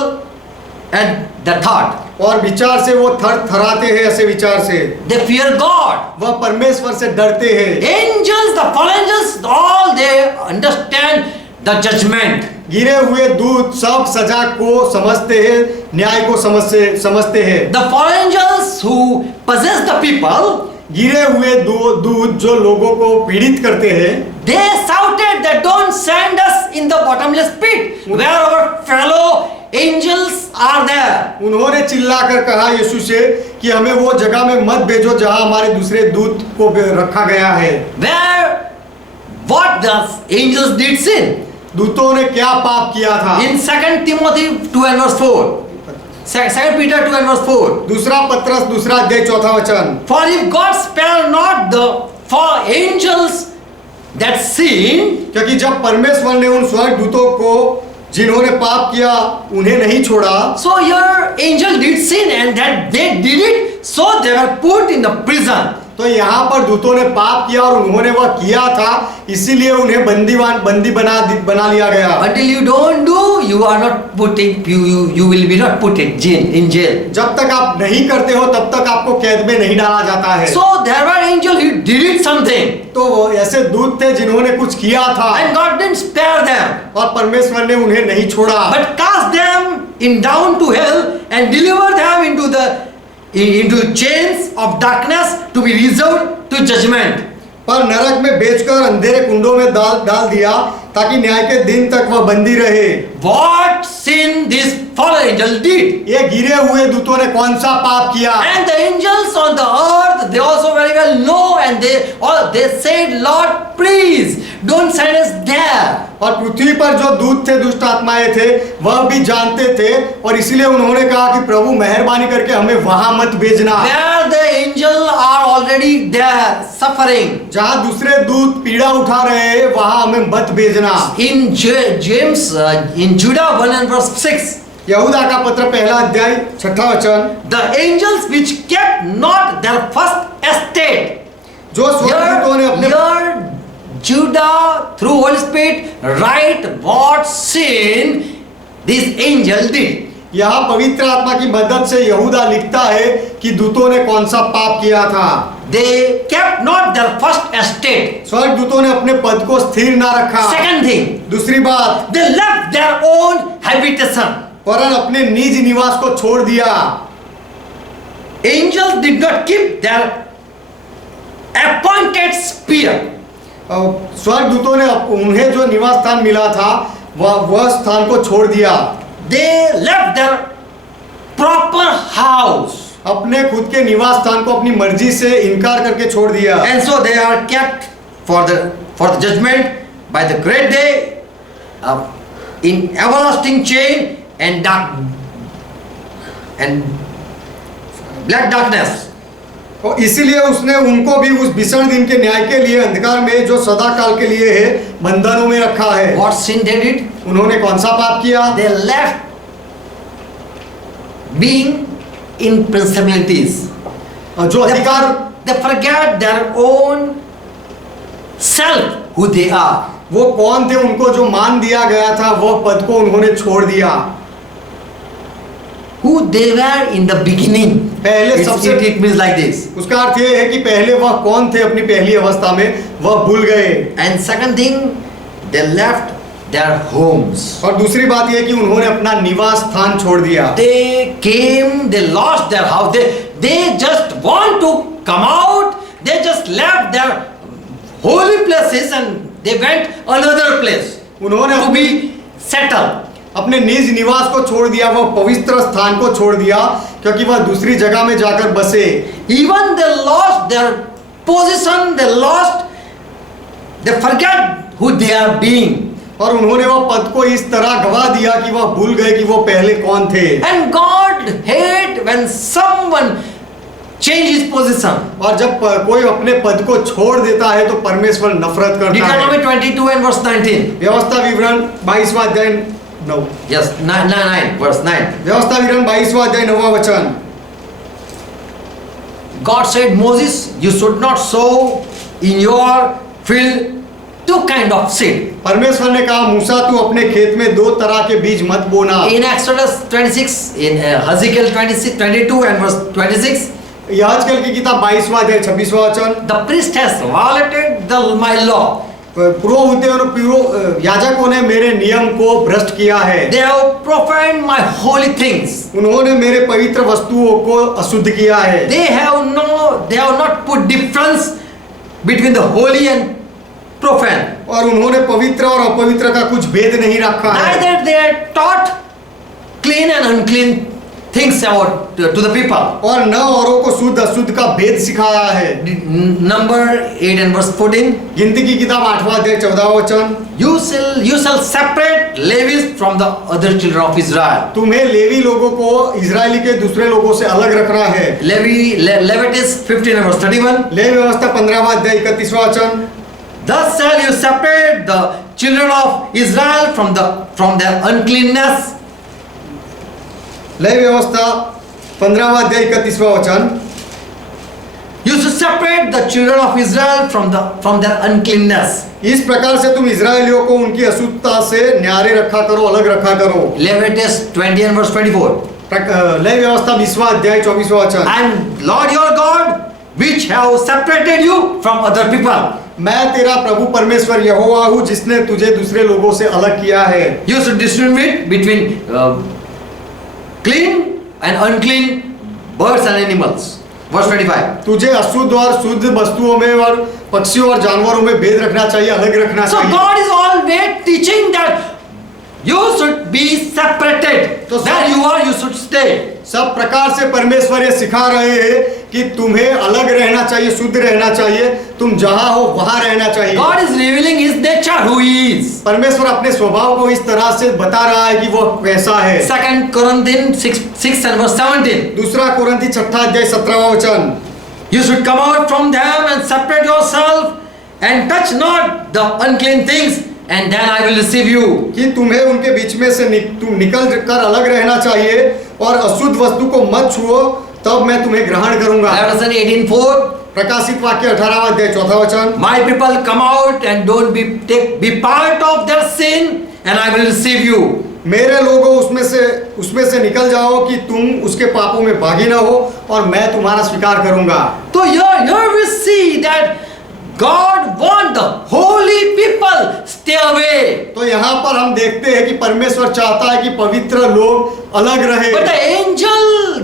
at the thought. और विचार से वो थर थराते हैं। ऐसे विचार से They fear God. वह परमेश्वर से डरते हैं। Angels, the fallen angels, all they understand the judgment. गिरे हुए दूत सब सजा को समझते हैं, न्याय को समझते हैं। The fallen angels who possess the people, गिरे हुए दूत जो लोगों को पीड़ित करते हैं, they shouted that don't send us in the bottomless pit where our fellow angels are there. उन्होंने चिल्लाकर कहा यीशु से कि हमें वो जगह में मत भेजो जहां हमारे दूसरे दूत को रखा गया है। Where what the angels did sin. दूतों ने क्या पाप किया था? In 2 Timothy 2:4. 2 Peter 2:4. दूसरा पत्रस 2:4 For if God spare not the for angels that sin, क्योंकि जब परमेश्वर ने उन स्वर्ग दूतों को जिन्होंने पाप किया उन्हें नहीं छोड़ा, so your angel did sin and that they did it, so they were put in the prison. तो यहाँ पर दूतों ने पाप किया और उन्होंने वह किया था, इसीलिए उन्हें बंदी बना लिया गया। Until you don't do, you are not putting you will be not put in jail. जब तक आप नहीं करते हो तब तक आपको कैद में नहीं डाला जाता है। So there were angels who did something, तो वो ऐसे दूत थे जिन्होंने कुछ किया था and God didn't spare them, और परमेश्वर ने उन्हें नहीं छोड़ा, but cast them in down to hell and deliver them into chains of darkness to be reserved to judgment. पर नरक में बेचकर अंधेरे कुंडों में डाल दिया ताकि न्याय के दिन तक वह बंदी रहे। What sin this fallen angel did? ये गिरे हुए दूतों ने कौन सा पाप किया? And the angels on the earth, they also very well know, and they said, Lord, please don't send us there. और पृथ्वी पर जो दूत थे, दुष्ट आत्माएं थे, वह भी जानते थे और इसीलिए उन्होंने कहा कि प्रभु मेहरबानी करके हमें वहां मत भेजना Where the angels are already there suffering. जहां दूसरे दूत पीड़ा उठा रहे हैं, वहां हमें मत भेजना। In James, in Judah 1:6, यहूदा का पत्र 1:6 the angels which kept not their first estate. जो स्वर्गदूतों ने अपने Here Judah through Holy Spirit write what sin this angel did. यहाँ पवित्र आत्मा की मदद से यहूदा लिखता है कि दूतों ने कौन सा पाप किया था। They kept not their first estate. स्वर्गदूतों ने अपने पद को स्थिर ना रखा। Second thing, दूसरी बात, they left their own habitation. वरन अपने निज निवास को छोड़ दिया। Angels did not keep their appointed sphere. स्वर्गदूतों ने उन्हें जो निवास स्थान मिला था वह स्थान को छोड़ दिया। They left their proper house. अपने खुद के निवास स्थान को अपनी मर्जी से इनकार करके छोड़ दिया। And so they are kept for the judgment by the great day in everlasting chain and black darkness. और इसीलिए उसने उनको भी उस भीषण दिन के न्याय के लिए अंधकार में जो सदा काल के लिए है बंधनों में रखा है। What sin they did? उन्होंने कौन सा पाप किया? They left being in principalities. जो अधिकार, They forget their own self, who they are. वो कौन थे, उनको जो मान दिया गया था वह पद को उन्होंने छोड़ दिया। Who they were in the beginning. पहले सबसे It means like this. उसका अर्थ ये है कि पहले वह कौन थे अपनी पहली अवस्था में, वह भूल गए। And second thing, they left their homes. और दूसरी बात यह कि उन्होंने अपना निवास स्थान छोड़ दिया। They came, they lost their house. They just want to come out. They just left their holy places and they went another place उन्होंने to be settled. अपने निज निवास को छोड़ दिया, वह पवित्र स्थान को छोड़ दिया क्योंकि वह दूसरी जगह में जाकर बसे। Even they lost their position, they forget who they are being. और उन्होंने वह पद को इस तरह गवा दिया कि वह भूल गए कि वो पहले कौन थे। And God hate when someone change his position. और जब कोई अपने पद को छोड़ देता है तो परमेश्वर नफरत करता है। Deuteronomy 22 and verse 19. व्यवस्था विवरण 22वां अध्याय 9। Yes, 9 verse 9. व्यवस्था विवरण 22वां अध्याय 9वां वचन। God said, Moses, you should not sow in your field two kind of seed. परमेश्वर ने कहा मूसा तू अपने खेत में दो तरह के बीज मत बोना। In Exodus 26, in Ezekiel 22 and verse 26, याजकेल की किताब 22वां अध्याय 26वां वचन। the priest has violated my law. पुरोहितों और याजकों ने मेरे नियम को भ्रष्ट किया है। They have profaned my holy things. उन्होंने मेरे पवित्र वस्तुओं को अशुद्ध किया है। They have not put difference between the holy and profane. और उन्होंने पवित्र और अपवित्र का कुछ भेद नहीं रखा है। Neither they are taught clean and unclean things about to the people. और न औरों को शुद्ध अशुद्ध का भेद सिखाया है। Number 8 and verse 14. गिनती की किताब 8वां अध्याय 14वां वचन। You shall separate Levites from the other children of Israel. तुम्हें लेवी लोगों को इजरायली के दूसरे लोगों से अलग रखना है। Leviticus 15 and verse 31. लेवी व्यवस्था 15वां अध्याय 31वां वचन। Thus shall you separate the children of Israel from their uncleanness. Levi व्यवस्था 15वां अध्याय 31वां वचन। You should separate the children of Israel from their uncleanness. इस प्रकार से तुम इजरायलियों को उनकी अशुद्धता से न्यारे रखा करो, अलग रखा करो। Leviticus 20 and verse 24. लेवी व्यवस्था 20वां अध्याय 24वां वचन। I am Lord your God, which have separated you from other people. मैं तेरा प्रभु परमेश्वर यहोवा हूँ जिसने तुझे दूसरे लोगों से अलग किया है। You should distinguish between clean and unclean birds and animals. Verse 25. तुझे अशुद्ध और शुद्ध वस्तुओं में और पक्षियों और जानवरों में भेद रखना चाहिए, अलग रखना So चाहिए। God is always teaching that you should be separated. तो Where you are, you should stay. सब प्रकार से परमेश्वर ये सिखा रहे हैं कि तुम्हें अलग रहना चाहिए, शुद्ध रहना चाहिए, तुम जहां हो वहां रहना चाहिए। God is revealing His nature, who He is. परमेश्वर अपने स्वभाव को इस तरह से बता रहा है कि वो कैसा है। 2 Corinthians 6 and verse 17. दूसरा कोरिन्थी 6 अध्याय 17वां वचन। You should come out from them and separate yourself and touch not the unclean things, and then I will receive you. कि तुम्हें उनके बीच में से तुम निकल कर अलग रहना चाहिए और अशुद्ध वस्तु को मत छुओ, तब मैं तुम्हें ग्रहण करूंगा। Revelation 18:4. प्रकाशित वाक्य 18वां अध्याय 4वां वचन। My people come out and don't be part of their sin, and I will receive you. मेरे लोगों उसमें से निकल जाओ कि तुम उसके पापों में भागी ना हो और मैं तुम्हारा स्वीकार करूंगा। So here we see that God wants the holy people stay away. तो यहाँ पर हम देखते हैं कि परमेश्वर चाहता है कि पवित्र लोग अलग रहे। But the angel,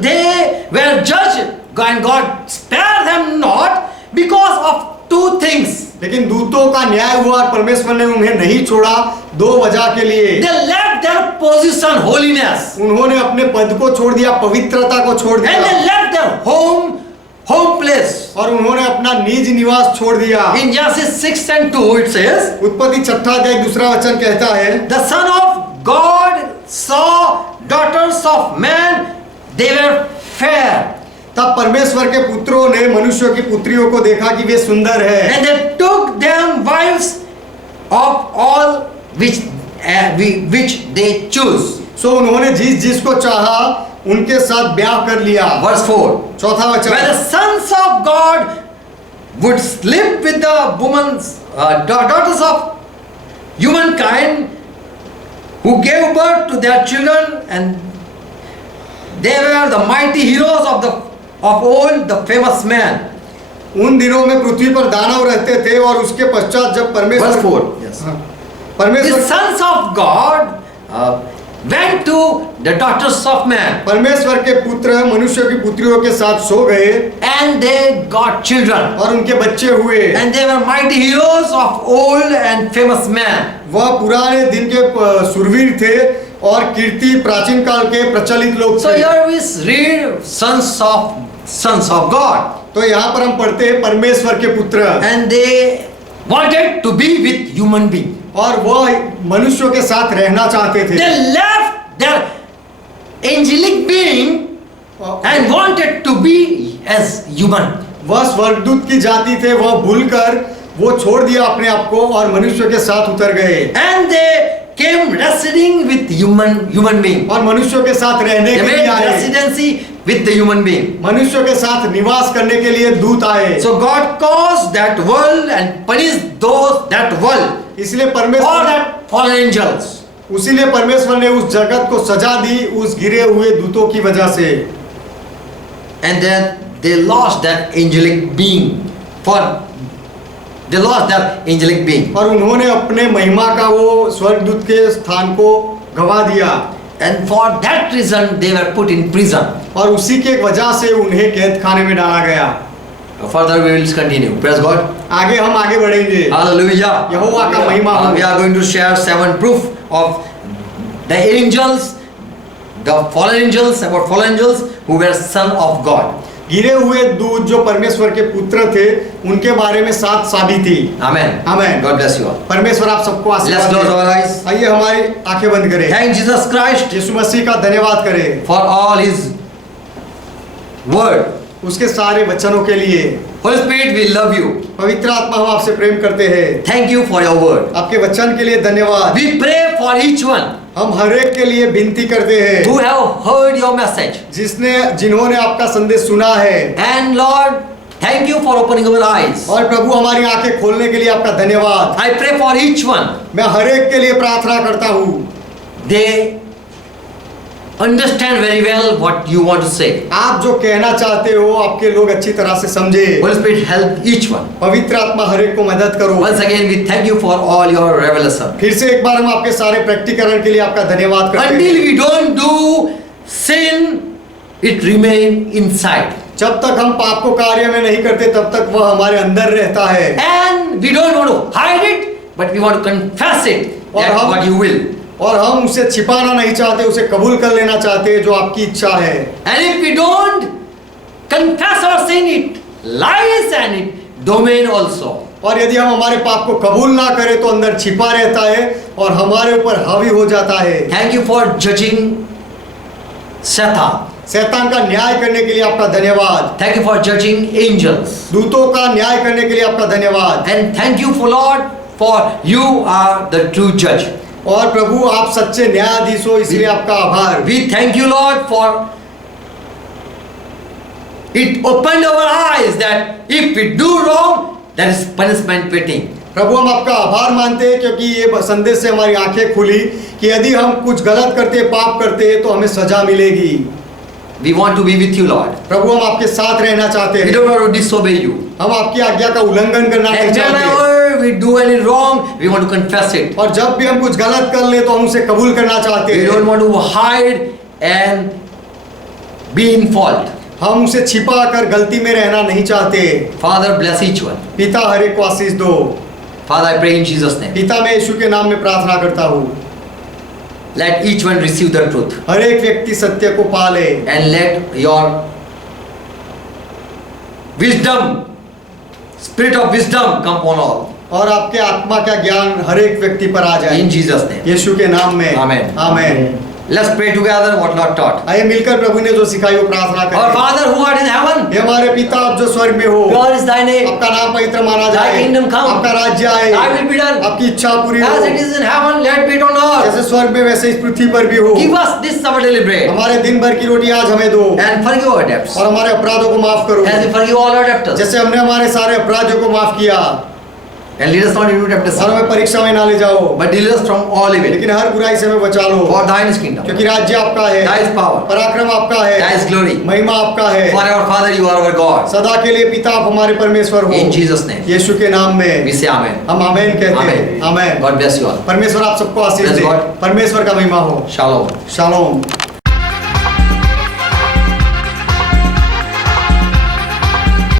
they were judged, and God spared them not because of two things. लेकिन दूतों का न्याय हुआ और परमेश्वर ने उन्हें नहीं छोड़ा दो वजह के लिए। They left their position, holiness, उन्होंने अपने पद को छोड़ दिया, पवित्रता को छोड़ and दिया they left their home place. और उन्होंने अपना निज निवास छोड़ दिया। In Genesis 6 and 2 it says, उत्पत्ति 6 अध्याय 2 वचन कहता है, the Son of God saw daughters of man, they were fair, तब परमेश्वर के पुत्रों ने मनुष्यों की पुत्रियों को देखा कि वे सुंदर है, and they took them wives of all which they choose. सो उन्होंने जिसको चाहा उनके साथ ब्याह कर लिया। Verse 4. चौथा When वचन। the sons of God would sleep with the women's daughters of humankind who gave birth to their children, and they were the mighty heroes of old, the famous man. उन दिनों में पृथ्वी पर दानव रहते थे और उसके पश्चात जब परमेश्वर Verse 4. Yes. हाँ, The परमेश्वर sons of God went to the daughters of man, परमेश्वर के पुत्र मनुष्य की पुत्रियों के साथ सो गए and they got children, और उनके बच्चे हुए। and they were mighty heroes of old and famous man. वह पुराने दिन के शूरवीर थे और कीर्ति प्राचीन काल के प्रचलित लोग So थे। here we read sons of God, तो यहाँ पर हम पढ़ते हैं परमेश्वर के पुत्र, and they wanted to be with human being. और वह मनुष्यों के साथ रहना चाहते थे। They left their angelic being and wanted to be as human. वह स्वर्गदूत की जाति थे, वह भूलकर वो छोड़ दिया अपने आप को और मनुष्य के साथ उतर गए। And they came residing with human being. और मनुष्यों के साथ रहने They के लिए made आए। residency with the human being. मनुष्यों के साथ निवास करने के लिए दूत आए। So God caused that world and punished that world इसलिए for परमेश्वर that fallen angels. उसीलिए परमेश्वर ने उस जगत को सजा दी उस गिरे हुए दूतों की वजह से। And then they lost that angelic being. They lost that angelic being. और उन्होंने अपने महिमा का वो स्वर्गदूत के स्थान को गवा दिया। And for that reason they were put in prison. और उसी के वजह से उन्हें कैद खाने में डाला गया। Further we will continue. Praise God. आगे हम आगे बढ़ेंगे। Hallelujah. यहोवा का महिमा हो। We are going to share 7 proof of the angels, the fallen angels, about fallen angels who were son of God. गिरे हुए दूत जो परमेश्वर के पुत्र थे उनके बारे में 7 साबिती। Amen. Amen. God bless you all. परमेश्वर आप सबको Let's आशीर्वाद close दे। our eyes. आइए हमारी आंखें बंद करें। Thank Jesus Christ यीशु मसीह का धन्यवाद करें for all His word. उसके सारे वचनों के लिए। Holy Spirit, we love you. पवित्र आत्मा हम आपसे प्रेम करते हैं। Thank you for your word. आपके वचन के लिए धन्यवाद। We pray for each one हम हर एक के लिए विनती करते हैं who have heard your message. जिन्होंने आपका संदेश सुना है। And Lord, thank you for opening our eyes. और प्रभु हमारी आंखें खोलने के लिए आपका धन्यवाद। I pray for each one. मैं हर एक के लिए प्रार्थना करता हूँ। They understand very well what you want to say. आप जो कहना चाहते हो आपके लोग अच्छी तरह से समझे। Holy Spirit, help each one. पवित्र आत्मा हर एक को मदद करो। Once again, we thank you for all your revelation. फिर से एक बार हम आपके सारे प्रैक्टिकरण के लिए आपका धन्यवाद करते Until हैं। we don't do sin, it remain inside. जब तक हम पाप को कार्य में नहीं करते तब तक वह हमारे अंदर रहता है। And we don't want to hide it, but we want to confess it. और That's हम- what you will. और हम उसे छिपाना नहीं चाहते, उसे कबूल कर लेना चाहते हैं जो आपकी इच्छा है। And if we don't confess our sin, it lies and it domain also. और यदि हम हमारे पाप को कबूल ना करें तो अंदर छिपा रहता है और हमारे ऊपर हावी हो जाता है। Thank you for judging Satan. शैतान का न्याय करने के लिए आपका धन्यवाद। Thank you for judging angels. दूतों का न्याय करने के लिए आपका धन्यवाद। And thank you for Lord, for you are the true judge. और प्रभु आप सच्चे न्यायाधीश हो इसलिए आपका आभार। We thank you Lord for it opened our eyes that if we do wrong, there is punishment waiting. प्रभु हम आपका आभार मानते हैं क्योंकि ये संदेश से हमारी आंखें खुली कि यदि हम कुछ गलत करते पाप करते हैं तो हमें सजा मिलेगी। We want to be with you Lord. प्रभु हम आपके साथ रहना चाहते We हैं। don't want to disobey you. हम आपकी आज्ञा का उल्लंघन करना नहीं And चाहते। whenever we do any wrong, we want to confess it. और जब भी हम कुछ गलत कर ले तो हम उसे कबूल करना चाहते We हैं। don't want to hide and be in fault. हम उसे छिपा कर गलती में रहना नहीं चाहते। Father, bless each one. पिता हर एक को आशीष दो। Father, I pray in Jesus' name. पिता मैं यीशु के नाम में प्रार्थना करता हूँ। Let each one receive the truth. हर एक व्यक्ति सत्य को पाले And let your wisdom, spirit of wisdom come upon all. और आपके आत्मा का ज्ञान हर एक व्यक्ति पर आ जाए In Jesus' name. यीशु के नाम में। Amen. Amen. Let's pray together what Lord taught. आइए मिलकर प्रभु ने जो सिखाई वो प्रार्थना Our करें। Father who art in heaven, हे हमारे पिता आप जो स्वर्ग में हो, God is thy name. आपका नाम पवित्र माना Thy जाए, kingdom come. आपका राज्य आए, Thy will be done. आपकी इच्छा पूरी हो, As it is in heaven, let it be on earth. जैसे स्वर्ग में वैसे इस पृथ्वी पर भी हो। Give us this our daily bread. हमारे दिन भर की रोटी आज हमें दो And forgive our debts. और हमारे अपराधों को माफ करो As we forgive all our debtors. जैसे हमने हमारे सारे अपराधों को माफ किया। And lead us not into और temptation, हमें परीक्षा में ना ले जाओ, but deliver us from all evil. लेकिन हर बुराई से हमें बचा लो, For thine is kingdom, क्योंकि राज्य आपका है, thy is power, पराक्रम आपका है, thy is glory. महिमा आपका है। Forever, Father, you are our God. सदा के लिए पिता आप हमारे परमेश्वर हो। In Jesus' name, यीशु के नाम में we say Amen. हम आमेन कहते हैं। Amen. Amen. God bless you all. परमेश्वर आप सबको आशीष Bless दे। God. परमेश्वर का महिमा हो। Shalom. शालोम।